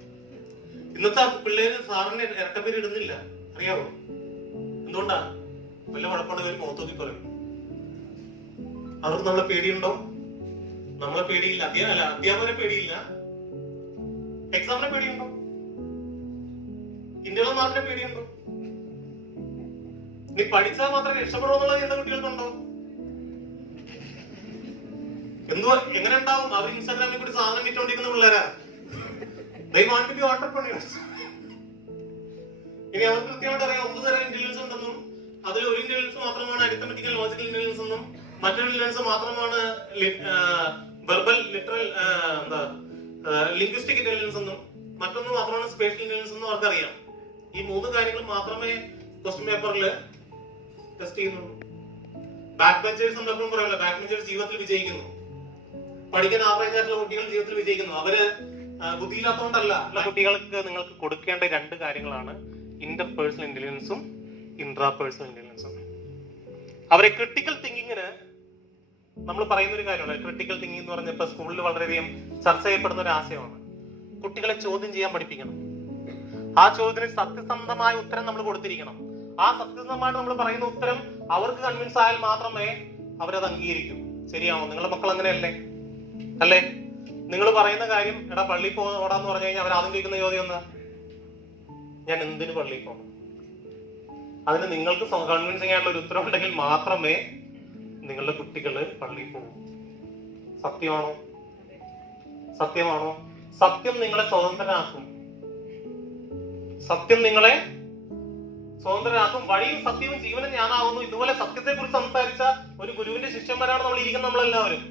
ഇന്നത്തെ പിള്ളേര് സാറിന് ഇരട്ടപ്പേര് ഇടുന്നില്ല. അറിയാവോ എന്തുകൊണ്ടാ? വല്ല കുഴപ്പമുണ്ടെങ്കിൽ മുഖത്തോക്കി പറയും. അവർക്ക് നമ്മളെ പേടിയുണ്ടോ? നമ്മളെ പേടിയില്ല. അധ്യാപകരെ പേടിയില്ല. എക്സാമിനെ പേടിയുണ്ടോ? ഇന്ത്യയിലെ മാർക്കിനെ പേടിയുണ്ടോ? നീ പഠിച്ചാൽ മാത്രമേ രക്ഷപ്പെടുമെന്നുള്ള ചിന്ത കുട്ടികൾക്കുണ്ടോ? എന്തുവാ എങ്ങനെ ഉണ്ടാവും? അവർ ഇൻസ്റ്റാഗ്രാമിൽ കൂടി സാധനം വിറ്റോണ്ടിരിക്കുന്ന പിള്ളേരാ. They want to be entrepreneurs. ഇനി അവർക്ക് കൃത്യമായിട്ട് അറിയാം 1 തരം ഇന്റലിജൻസ് ഉണ്ടെന്നും അതിൽ ഒരു ഇന്റലിജൻസ് മാത്രമാണ് അരിത്തമെറ്റിക്കൽ ലോജിക്കൽ ഇന്റലിജൻസ് എന്നും മറ്റൊരു ഇന്റലിജൻസ് മാത്രമാണ് വെർബൽ ലിറ്ററൽ ലിംഗ്വിസ്റ്റിക് ഇന്റലിജൻസ് എന്നും മറ്റൊന്ന് മാത്രമാണ് സ്പേഷ്യൽ ഇന്റലിജൻസ് എന്നും അവർക്കറിയാം. ഈ 3 കാര്യങ്ങൾ മാത്രമേ ക്വസ്റ്റ്യൻ പേപ്പറിൽ ടെസ്റ്റ് ചെയ്യുന്നുള്ളൂ. ബാക്ക് ബെഞ്ചേഴ്സ് എന്നെപ്പോഴും പറയല്ലോ, ബാക്ക് ബെഞ്ചേഴ്സ് ജീവിതത്തിൽ വിജയിക്കുന്നു. പഠിക്കാൻ ആവറേജ് ആയിട്ടുള്ള കുട്ടികൾ ജീവിതത്തിൽ വിജയിക്കുന്നു. അവര് ബുദ്ധിയില്ലാത്തതുകൊണ്ടല്ല. കുട്ടികൾക്ക് നിങ്ങൾക്ക് കൊടുക്കേണ്ട 2 കാര്യങ്ങളാണ് ഇന്റർപേഴ്സണൽ ഇന്റലിജൻസും ഇൻട്രാപേഴ്സണൽ ഇന്റലിജൻസും. അവരെ ക്രിട്ടിക്കൽ തിങ്കിങ്ങിന് നമ്മൾ പറയുന്ന ഒരു കാര്യമാണ്. ക്രിട്ടിക്കൽ തിങ്കിങ് എന്ന് പറഞ്ഞപ്പോൾ സ്കൂളിൽ വളരെയധികം ചർച്ച ചെയ്യപ്പെടുന്ന ഒരു ആശയമാണ്. കുട്ടികളെ ചോദ്യം ചെയ്യാൻ പഠിപ്പിക്കണം. ആ ചോദ്യത്തിന് സത്യസന്ധമായ ഉത്തരം നമ്മൾ കൊടുത്തിരിക്കണം. ആ സത്യസന്ധമായിട്ട് നമ്മൾ പറയുന്ന ഉത്തരം അവർക്ക് കൺവിൻസ് ആയാൽ മാത്രമേ അവരത് അംഗീകരിക്കൂ. ശരിയാണോ? നിങ്ങളുടെ മക്കൾ അങ്ങനെയല്ലേ? അല്ലേ? നിങ്ങൾ പറയുന്ന കാര്യം എടാ പള്ളിയിൽ പോടാന്ന് പറഞ്ഞു കഴിഞ്ഞാൽ അവർ ആദ്യം ചോദിക്കുന്ന ചോദ്യം എന്താ? ഞാൻ എന്തിനു പള്ളിയിൽ പോകണം? അതിന് നിങ്ങൾക്ക് കൺവിൻസിംഗ് ആയിട്ടുള്ള ഒരു ഉത്തരം ഉണ്ടെങ്കിൽ മാത്രമേ നിങ്ങളുടെ കുട്ടികള് പള്ളിയിൽ പോകും. സത്യമാണോ? സത്യമാണോ? സത്യം നിങ്ങളെ സ്വതന്ത്രരാക്കും. സത്യം നിങ്ങളെ സ്വതന്ത്രരാക്കും. വഴിയും സത്യവും ജീവനും ഞാനാവുന്നു. ഇതുപോലെ സത്യത്തെ കുറിച്ച് സംസാരിച്ച ഒരു ഗുരുവിന്റെ ശിഷ്യന്മാരാണ് നമ്മൾ ഇരിക്കുന്നത്. നമ്മളെല്ലാവരും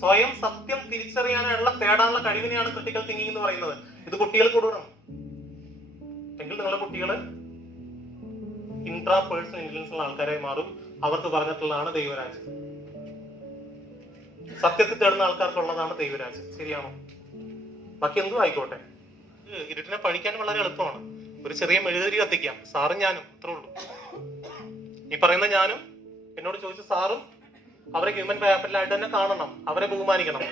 സ്വയം സത്യം തിരിച്ചറിയാനുള്ള തേടാനുള്ള കഴിവിനെയാണ് ക്രിട്ടിക്കൽ തിങ്കിങ് എന്ന് പറയുന്നത്. ഇത് കുട്ടികൾക്ക് കൊടുക്കണം. എങ്കിൽ നിങ്ങളുടെ കുട്ടികള് ഇൻട്രാപേഴ്സണൽ ഇന്റലിജൻസ് ഉള്ള ആൾക്കാരായി മാറും. അവർക്ക് പറഞ്ഞിട്ടുള്ളതാണ് ദൈവരാജ്യം. സത്യത്തിൽ തേടുന്ന ആൾക്കാർക്കുള്ളതാണ് ദൈവരാജ്യം. ശരിയാണോ? ബാക്കി എന്തും ആയിക്കോട്ടെ. ഇരുട്ടിനെ പഠിക്കാൻ വളരെ എളുപ്പമാണ്. ഒരു ചെറിയ മെഴുകുതിരി കത്തിക്കാം. സാറും ഞാനും അത്രേ ഉള്ളൂ. ഈ പറയുന്ന ഞാനും എന്നോട് ചോദിച്ച സാറും അവരെ ഹ്യൂമൻ ക്യാപിറ്റലായിട്ട് തന്നെ കാണണം. അവരെ ബഹുമാനിക്കണം.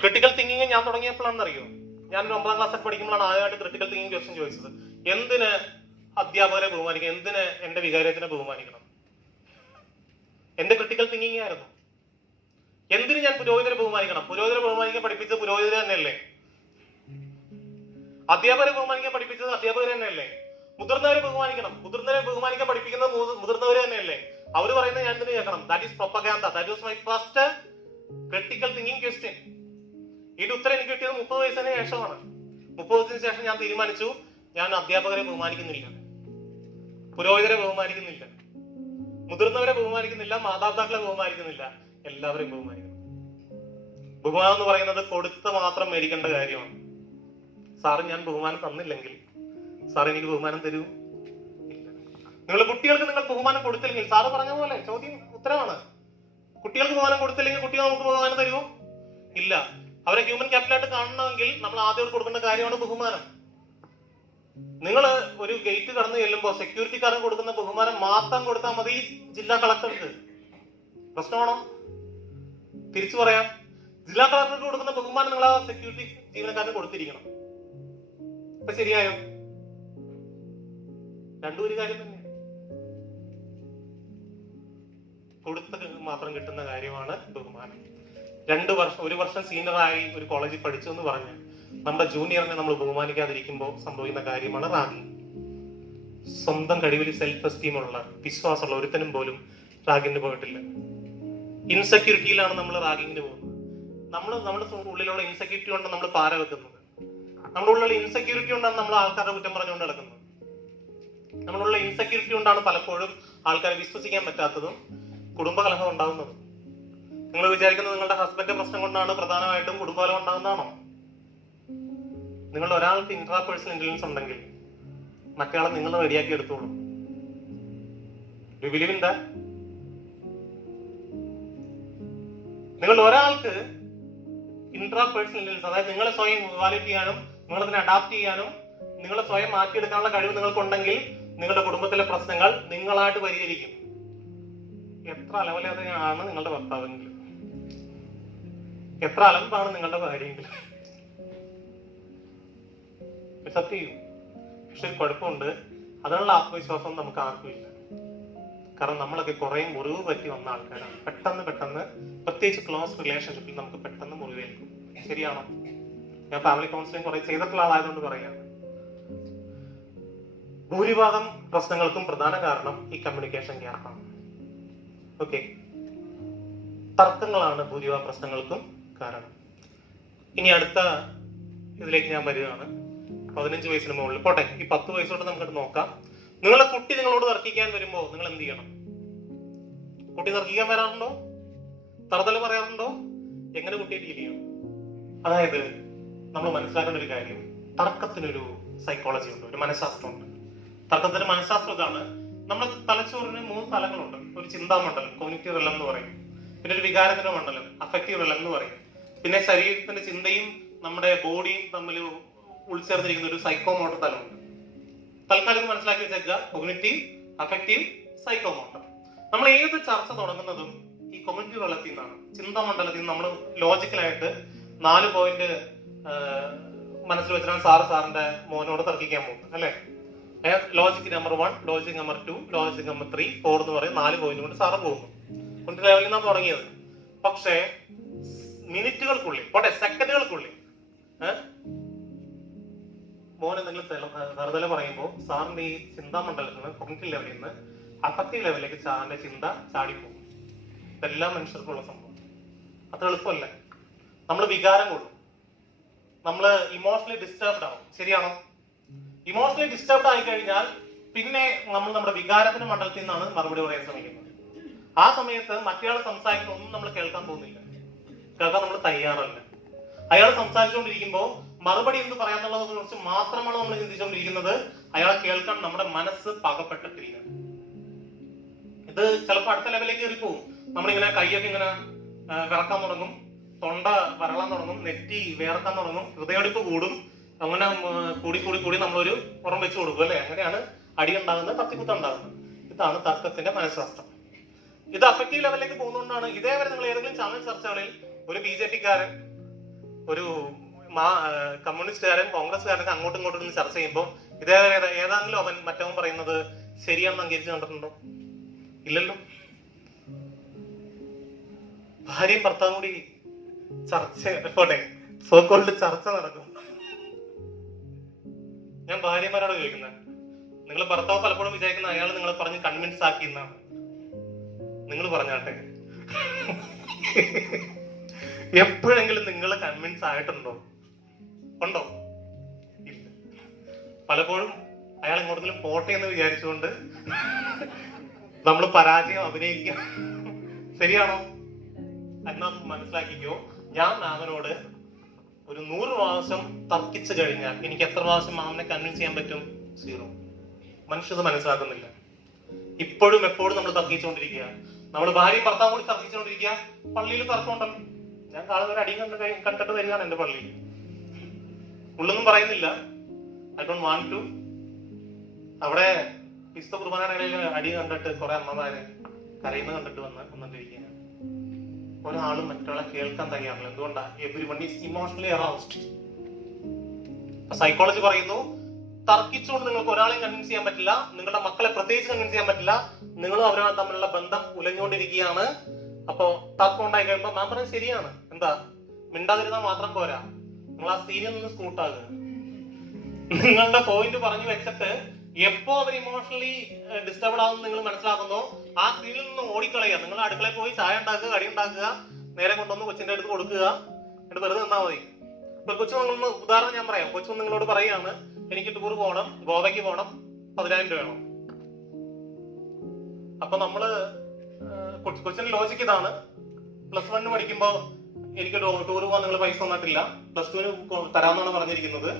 ക്രിട്ടിക്കൽ തിങ്കിങ് ഞാൻ തുടങ്ങിയപ്പോഴാണെന്നറിയോ? ഞാൻ 9ാം ക്ലാസ്സിൽ പഠിക്കുമ്പോഴാണ് ആദ്യമായിട്ട് ക്രിട്ടിക്കൽ തിങ്കിങ് ക്വസ്റ്റ്യൻ ചോദിച്ചത്. എന്തിന് അധ്യാപകരെ ബഹുമാനിക്കണം? എന്തിന് എന്റെ വികാരത്തിനെ ബഹുമാനിക്കണം? എന്റെ ക്രിട്ടിക്കൽ തിങ്കിങ് ആയിരുന്നു. എന്തിന് ഞാൻ പുരോഹിതരെ ബഹുമാനിക്കണം? പുരോഹിതരെ ബഹുമാനിക്കാൻ പഠിപ്പിച്ചത് പുരോഹിതരെ തന്നെയല്ലേ? അധ്യാപകരെ ബഹുമാനിക്കാൻ പഠിപ്പിച്ചത് അധ്യാപകരെ തന്നെയല്ലേ? മുതിർന്നവരെ ബഹുമാനിക്കണം. മുതിർന്നവരെ ബഹുമാനിക്കാൻ പഠിപ്പിക്കുന്നത് മുതിർന്നവരെ തന്നെയല്ലേ? അവര് പറയുന്നത് ഞാൻ എന്തിനു കേൾക്കണം? That is propaganda. That was my first critical thinking question. ഇതിന്റെ ഉത്തരം എനിക്ക് കിട്ടിയത് 30 വയസ്സിന് ശേഷമാണ്. 30 വയസ്സിന് ശേഷം ഞാൻ തീരുമാനിച്ചു, ഞാൻ അധ്യാപകരെ ബഹുമാനിക്കുന്നില്ല, പുരോഹിതരെ ബഹുമാനിക്കുന്നില്ല, മുതിർന്നവരെ ബഹുമാനിക്കുന്നില്ല, മാതാപിതാക്കളെ ബഹുമാനിക്കുന്നില്ല, എല്ലാവരെയും ബഹുമാനിക്കുന്നു. ബഹുമാനം എന്ന് പറയുന്നത് കൊടുത്ത് മാത്രം മേടിക്കേണ്ട കാര്യമാണ്. സാറ് ഞാൻ ബഹുമാനം തന്നില്ലെങ്കിൽ സാർ എനിക്ക് ബഹുമാനം തരൂ? ഇല്ല. നിങ്ങളുടെ കുട്ടികൾക്ക് നിങ്ങൾ ബഹുമാനം കൊടുത്തില്ലെങ്കിൽ, സാറ് പറഞ്ഞ പോലെ ചോദ്യം ഉത്തരമാണ്, കുട്ടികൾക്ക് ബഹുമാനം കൊടുത്തില്ലെങ്കിൽ കുട്ടികൾ നമുക്ക് ബഹുമാനം തരുമോ? ഇല്ല. അവരെ ഹ്യൂമൻ ക്യാപിറ്റലായിട്ട് കാണണമെങ്കിൽ നമ്മൾ ആദ്യം കൊടുക്കേണ്ട കാര്യമാണ് ബഹുമാനം. നിങ്ങൾ ഒരു ഗേറ്റ് കടന്നു ചെല്ലുമ്പോൾ സെക്യൂരിറ്റിക്കാരൻ കൊടുക്കുന്ന ബഹുമാനം മാത്രം കൊടുത്താൽ മതി ജില്ലാ കളക്ടർക്ക്. പ്രശ്നമാണോ? തിരിച്ചു പറയാം, ജില്ലാ കളക്ടർക്ക് കൊടുക്കുന്ന ബഹുമാനം നിങ്ങൾ ആ സെക്യൂരിറ്റി ജീവനക്കാരന് കൊടുത്തിരിക്കണം. ഇപ്പൊ ശരിയായോ? രണ്ടും ഒരു കാര്യം തന്നെ. കൊടുത്ത് മാത്രം കിട്ടുന്ന കാര്യമാണ് ബഹുമാനം. 1 വർഷം സീനിയറായി ഒരു കോളേജിൽ പഠിച്ചു എന്ന് പറഞ്ഞ് നമ്മുടെ ജൂനിയറിനെ നമ്മൾ ബഹുമാനിക്കാതിരിക്കുമ്പോൾ സംഭവിക്കുന്ന കാര്യമാണ് റാഗിങ്. സ്വന്തം കഴിവിൽ സെൽഫ് എസ്റ്റീം ഉള്ള, വിശ്വാസമുള്ള ഒരുത്തനും പോലും റാഗിങ്ങിന് പോയിട്ടില്ല. ഇൻസെക്യൂരിറ്റിയിലാണ് നമ്മൾ റാഗിങ്ങിന് പോകുന്നത്. നമ്മുടെ ഉള്ളിലുള്ള ഇൻസെക്യൂരിറ്റി കൊണ്ടാണ് നമ്മൾ പാര വെക്കുന്നത്. നമ്മുടെ ഉള്ളിലുള്ള ഇൻസെക്യൂരിറ്റി കൊണ്ടാണ് നമ്മൾ ആൾക്കാരുടെ കുറ്റം പറഞ്ഞുകൊണ്ട് നടക്കുന്നത്. നമ്മളുള്ള ഇൻസെക്യൂരിറ്റി കൊണ്ടാണ് പലപ്പോഴും ആൾക്കാരെ വിശ്വസിക്കാൻ പറ്റാത്തതും കുടുംബകലഹം ഉണ്ടാകുന്നതും. നിങ്ങൾ വിചാരിക്കുന്നത് നിങ്ങളുടെ ഹസ്ബൻഡ് പ്രശ്നം കൊണ്ടാണ് പ്രധാനമായിട്ടും കുടുംബകലഹം ഉണ്ടാകുന്നതാണോ? നിങ്ങളുടെ ഒരാൾക്ക് ഇൻട്രാപേഴ്സണൽ ഇന്റലിജൻസ് ഉണ്ടെങ്കിൽ മറ്റയാളെ നിങ്ങൾ റെഡിയാക്കി എടുത്തോളൂ. You believe in that? നിങ്ങൾ ഒരാൾക്ക് ഇൻട്രാപേഴ്സണൽ ഇന്റലിജൻസ്, അതായത് നിങ്ങളെ സ്വയം ഇവാലുവേറ്റ് ചെയ്യാനും നിങ്ങളതിനെ അഡാപ്റ്റ് ചെയ്യാനും നിങ്ങളെ സ്വയം മാറ്റിയെടുക്കാനുള്ള കഴിവ് നിങ്ങൾക്കുണ്ടെങ്കിൽ നിങ്ങളുടെ കുടുംബത്തിലെ പ്രശ്നങ്ങൾ നിങ്ങളായിട്ട് പരിഹരിക്കും. എത്ര അലവലാതെയാണ് നിങ്ങളുടെ ഭർത്താവെങ്കിൽ, എത്ര അലമ്പാണ് നിങ്ങളുടെ ഭാര്യയെങ്കിൽ, സത്യം ചെയ്യും. പക്ഷെ ഒരു കുഴപ്പമുണ്ട്, അതിനുള്ള ആത്മവിശ്വാസം നമുക്ക് ആർക്കും ഇല്ല. കാരണം നമ്മളൊക്കെ കുറെ മുറിവ് പറ്റി വന്ന ആൾക്കാരാണ്. പെട്ടെന്ന് പ്രത്യേകിച്ച് ക്ലോസ് റിലേഷൻഷിപ്പിൽ നമുക്ക് പെട്ടെന്ന് മുറിവേൽക്കും. ശരിയാണോ? ഞാൻ ഫാമിലി കൗൺസിലിംഗ് കുറെ ചെയ്തിട്ടുള്ള ആളായതുകൊണ്ട് പറയാണ്. ഭൂരിഭാഗം പ്രശ്നങ്ങൾക്കും പ്രധാന കാരണം ഈ കമ്മ്യൂണിക്കേഷൻ ഗ്യാപ്പാണ്. ഓക്കെ, തർക്കങ്ങളാണ് ഭൂരിഭാഗം പ്രശ്നങ്ങൾക്കും കാരണം. ഇനി അടുത്ത ഇതിലേക്ക് ഞാൻ വരികയാണ്. 15 വയസ്സിന് മുകളിൽ പോട്ടെ, ഈ 10 വയസ്സോട്ട് നമുക്ക് നോക്കാം. നിങ്ങളെ കുട്ടി നിങ്ങളോട് തർക്കിക്കാൻ വരുമ്പോ നിങ്ങൾ എന്ത് ചെയ്യണം? കുട്ടി തർക്കിക്കാൻ വരാറുണ്ടോ? തറുതല പറയാറുണ്ടോ? എങ്ങനെ കുട്ടിയെ ഡീൽ ചെയ്യണം? അതായത് നമ്മൾ മനസ്സിലാക്കേണ്ട ഒരു കാര്യം, തർക്കത്തിനൊരു സൈക്കോളജി ഉണ്ട്, ഒരു മനഃശാസ്ത്രമുണ്ട്. തർക്കത്തിന് മനഃശാസ്ത്രം ഇതാണ്. നമ്മുടെ തലച്ചോറിന് 3 തലങ്ങളുണ്ട്. ഒരു ചിന്താമണ്ഡലം, കോഗ്നിറ്റീവ് റെലം എന്ന് പറയും. പിന്നെ ഒരു വികാരത്തിന്റെ മണ്ഡലം, അഫക്റ്റീവ് റെലം എന്ന് പറയും. പിന്നെ ശരീരത്തിന്റെ ചിന്തയും നമ്മുടെ ബോഡിയും തമ്മിൽ ഉൾച്ചേർന്നിരിക്കുന്ന ഒരു സൈക്കോമോട്ടർ തലമുണ്ട്. തൽക്കാലം മനസ്സിലാക്കി വെച്ചേക്കുക, കോഗ്നിറ്റീവ്, അഫക്റ്റീവ്, സൈക്കോമോട്ടർ. നമ്മൾ ഏത് ചർച്ച തുടങ്ങുന്നതും ഈ കോഗ്നിറ്റീവ് റെലത്തിൽ നിന്നാണ്, ചിന്താമണ്ഡലത്തിൽ നിന്ന്. നമ്മൾ ലോജിക്കലായിട്ട് 4 പോയിന്റ് മനസ്സിൽ വെച്ചിട്ടാണ് സാറിന്റെ മോനോട് തർക്കിക്കാൻ പോകുന്നത്, അല്ലെ? Logic number 1, logic number 2, logic number 3, 4 എന്ന് പറയും 4 പോയിന്റ് കൊണ്ട് സാറ് പോകുന്നു. കൊണ്ട് ലെവലിൽ നിന്നാണ് തുടങ്ങിയത്. പക്ഷേ മിനിറ്റുകൾക്കുള്ളിൽ, പോട്ടെ സെക്കൻഡുകൾക്കുള്ളിൽ മോൻ എന്തെങ്കിലും തറുതല പറയുമ്പോൾ സാറിന്റെ ഈ ചിന്താമണ്ഡലത്തിൽ നിന്ന്, കോഗ്നിറ്റീവ് ലെവലിൽ നിന്ന് അഫക്റ്റീവ് ലെവലിലേക്ക് സാറിന്റെ ചിന്ത ചാടിപ്പോകും. ഇതെല്ലാം മനുഷ്യർക്കുള്ള സംഭവം. അത്ര എളുപ്പമല്ല. നമ്മൾ വികാരം കൊള്ളും, നമ്മള് ഇമോഷണലി ഡിസ്റ്റർബ്ഡ് ആവും. ശരിയാണോ? ഇമോഷണലി ഡിസ്റ്റർബ്ഡ് ആയി കഴിഞ്ഞാൽ പിന്നെ നമ്മൾ നമ്മുടെ വികാരത്തിന്റെ മണ്ഡലത്തിൽ നിന്നാണ് മറുപടി പറയാൻ ശ്രമിക്കുന്നത്. ആ സമയത്ത് മറ്റയാൾ സംസാരിക്കുന്ന ഒന്നും നമ്മൾ കേൾക്കാൻ പോകുന്നില്ല, കേൾക്കാൻ നമ്മൾ തയ്യാറല്ല. അയാൾ സംസാരിച്ചുകൊണ്ടിരിക്കുമ്പോൾ മറുപടി എന്ത് പറയാന്നുള്ളതിനെ കുറിച്ച് മാത്രമാണ് നമ്മൾ ചിന്തിച്ചുകൊണ്ടിരിക്കുന്നത്. അയാളെ കേൾക്കാൻ നമ്മുടെ മനസ്സ് പാകപ്പെട്ടിട്ടില്ല. ഇത് ചിലപ്പോൾ അടുത്ത ലെവലിലേക്ക് കയറി പോകും. നമ്മളിങ്ങനെ കൈയൊക്കെ ഇങ്ങനെ വിറക്കാൻ തുടങ്ങും, തൊണ്ട വരളാൻ തുടങ്ങും, നെറ്റി വേർക്കാൻ തുടങ്ങും, ഹൃദയടിപ്പ് കൂടും. അങ്ങനെ കൂടി നമ്മളൊരു പുറം വെച്ച് കൊടുക്കും, അല്ലെ? അങ്ങനെയാണ് അടി ഉണ്ടാകുന്നത്, കത്തിക്കുത്ത ഉണ്ടാകുന്നത്. ഇതാണ് തർക്കത്തിന്റെ മനഃശാസ്ത്രം. ഇത് അഫക്റ്റീവ് ലെവലിലേക്ക് പോകുന്നതുകൊണ്ടാണ് ഇതേവരെ നിങ്ങൾ ഏതെങ്കിലും ചാനൽ ചർച്ചകളിൽ ഒരു BJP-കാരൻ, ഒരു കമ്മ്യൂണിസ്റ്റുകാരൻ, കോൺഗ്രസ്സുകാരനൊക്കെ അങ്ങോട്ടും ഇങ്ങോട്ടും ചർച്ച ചെയ്യുമ്പോൾ ഏതാണെങ്കിലും അവൻ മറ്റവൻ പറയുന്നത് ശരിയാണെന്ന് അംഗീകരിച്ച് കണ്ടിട്ടുണ്ടോ? ഇല്ലല്ലോ. ഭാര്യയും ഭർത്താവും കൂടി പോട്ടെ, സോക്കോൾഡ് ചർച്ച നടക്കും. ഞാൻ ഭാര്യമാരോട് ചോദിക്കുന്നത്, നിങ്ങൾ ഭർത്താവ് പലപ്പോഴും വിചാരിക്കുന്ന അയാൾ നിങ്ങളെ പറഞ്ഞ് കൺവിൻസ് ആക്കി എന്നാണ്. നിങ്ങൾ പറഞ്ഞാട്ടെ, എപ്പോഴെങ്കിലും നിങ്ങൾ കൺവിൻസ് ആയിട്ടുണ്ടോ? ഉണ്ടോ? ഇല്ല. പലപ്പോഴും അയാൾ എങ്ങോട്ടെങ്കിലും പോട്ടെ എന്ന് വിചാരിച്ചുകൊണ്ട് നമ്മൾ പരാജയം അഭിനയിക്കുക. ശരിയാണോ? എന്നാ മനസ്സിലാക്കിക്കോ, ഞാൻ മാമനോട് ഒരു 100 പ്രാവശ്യം തർക്കിച്ചു കഴിഞ്ഞാൽ എനിക്ക് എത്ര പ്രാവശ്യം മാമനെ കൺവിൻസ് ചെയ്യാൻ പറ്റും? 0. മനുഷ്യത് മനസ്സിലാക്കുന്നില്ല. ഇപ്പോഴും എപ്പോഴും നമ്മൾ തർക്കിച്ചുകൊണ്ടിരിക്കുക. നമ്മൾ ഭാര്യയും ഭർത്താവും കൂടി തർക്കിച്ചുകൊണ്ടിരിക്കുക. പള്ളിയിൽ തർക്കമുണ്ടല്ലോ. ഞാൻ കാണുന്ന ഒരു അടിയും കണ്ടിട്ട് വരികയാണ് എന്റെ പള്ളിയിൽ. ഉള്ളൊന്നും പറയുന്നില്ല, ഐ ഡോണ്ട് വാണ്ട് ടു. അവിടെ വിശുദ്ധ കുർബാനയുടെ അടി കണ്ടിട്ട് കുറെ അമ്മമാര് കരയുന്ന കണ്ടിട്ട് വന്നിട്ടിരിക്കുകയാണ്. ഒരാളും മറ്റൊരാളെ കേൾക്കാൻ തയ്യാറില്ല. എന്തുകൊണ്ടാണ്? Everyone is emotionally aroused. Psychology പറയുന്നു, തർക്കിച്ചുകൊണ്ട് നിങ്ങൾക്ക് ഒരാളെയും കൺവിൻസ് ചെയ്യാൻ പറ്റില്ല, നിങ്ങളുടെ മക്കളെ പ്രത്യേകിച്ച് കൺവിൻസ് ചെയ്യാൻ പറ്റില്ല. നിങ്ങളും അവരുമായി തമ്മിലുള്ള ബന്ധം ഉലഞ്ഞുകൊണ്ടിരിക്കുകയാണ്. അപ്പോ തർക്കം ഉണ്ടായി കഴിയുമ്പോൾ മാം പറഞ്ഞത് ശരിയാണ്. എന്താ? മിണ്ടാതിരുന്നാൽ മാത്രം പോരാ, നിങ്ങൾ ആ സീനിൽ നിന്ന് സ്കൂട്ടാകുക. നിങ്ങളുടെ പോയിന്റ് പറഞ്ഞു വെച്ചിട്ട് എപ്പോ അവർ ഇമോഷണലി ഡിസ്റ്റർബ് ആവുമെന്ന് നിങ്ങൾ മനസ്സിലാക്കുന്നോ ആ സീനിൽ നിന്ന് ഓടിക്കളയുക. നിങ്ങൾ അടുക്കളയിൽ പോയി ചായ ഉണ്ടാക്കുക, കടി ഉണ്ടാക്കുക, നേരെ കൊണ്ടുവന്ന് കൊച്ചിന്റെ അടുത്ത് കൊടുക്കുക. എന്നിട്ട് വെറുതെ നിന്നാ മതി. ഇപ്പൊ കൊച്ചു നിങ്ങളൊന്ന് ഉദാഹരണം ഞാൻ പറയാം. കൊച്ചു നിങ്ങളോട് പറയാണ് എനിക്ക് ടൂർ പോകണം, ഗോവയ്ക്ക് പോകണം, 10,000 രൂപ വേണം. അപ്പൊ നമ്മള് കൊച്ചിന്റെ ലോജിക്ക് ഇതാണ്, +1 പഠിക്കുമ്പോ എനിക്ക് ടൂർ പോകാൻ നിങ്ങൾ പൈസ തന്നിട്ടില്ല, +2 തരാമെന്നാണ് പറഞ്ഞിരിക്കുന്നത്,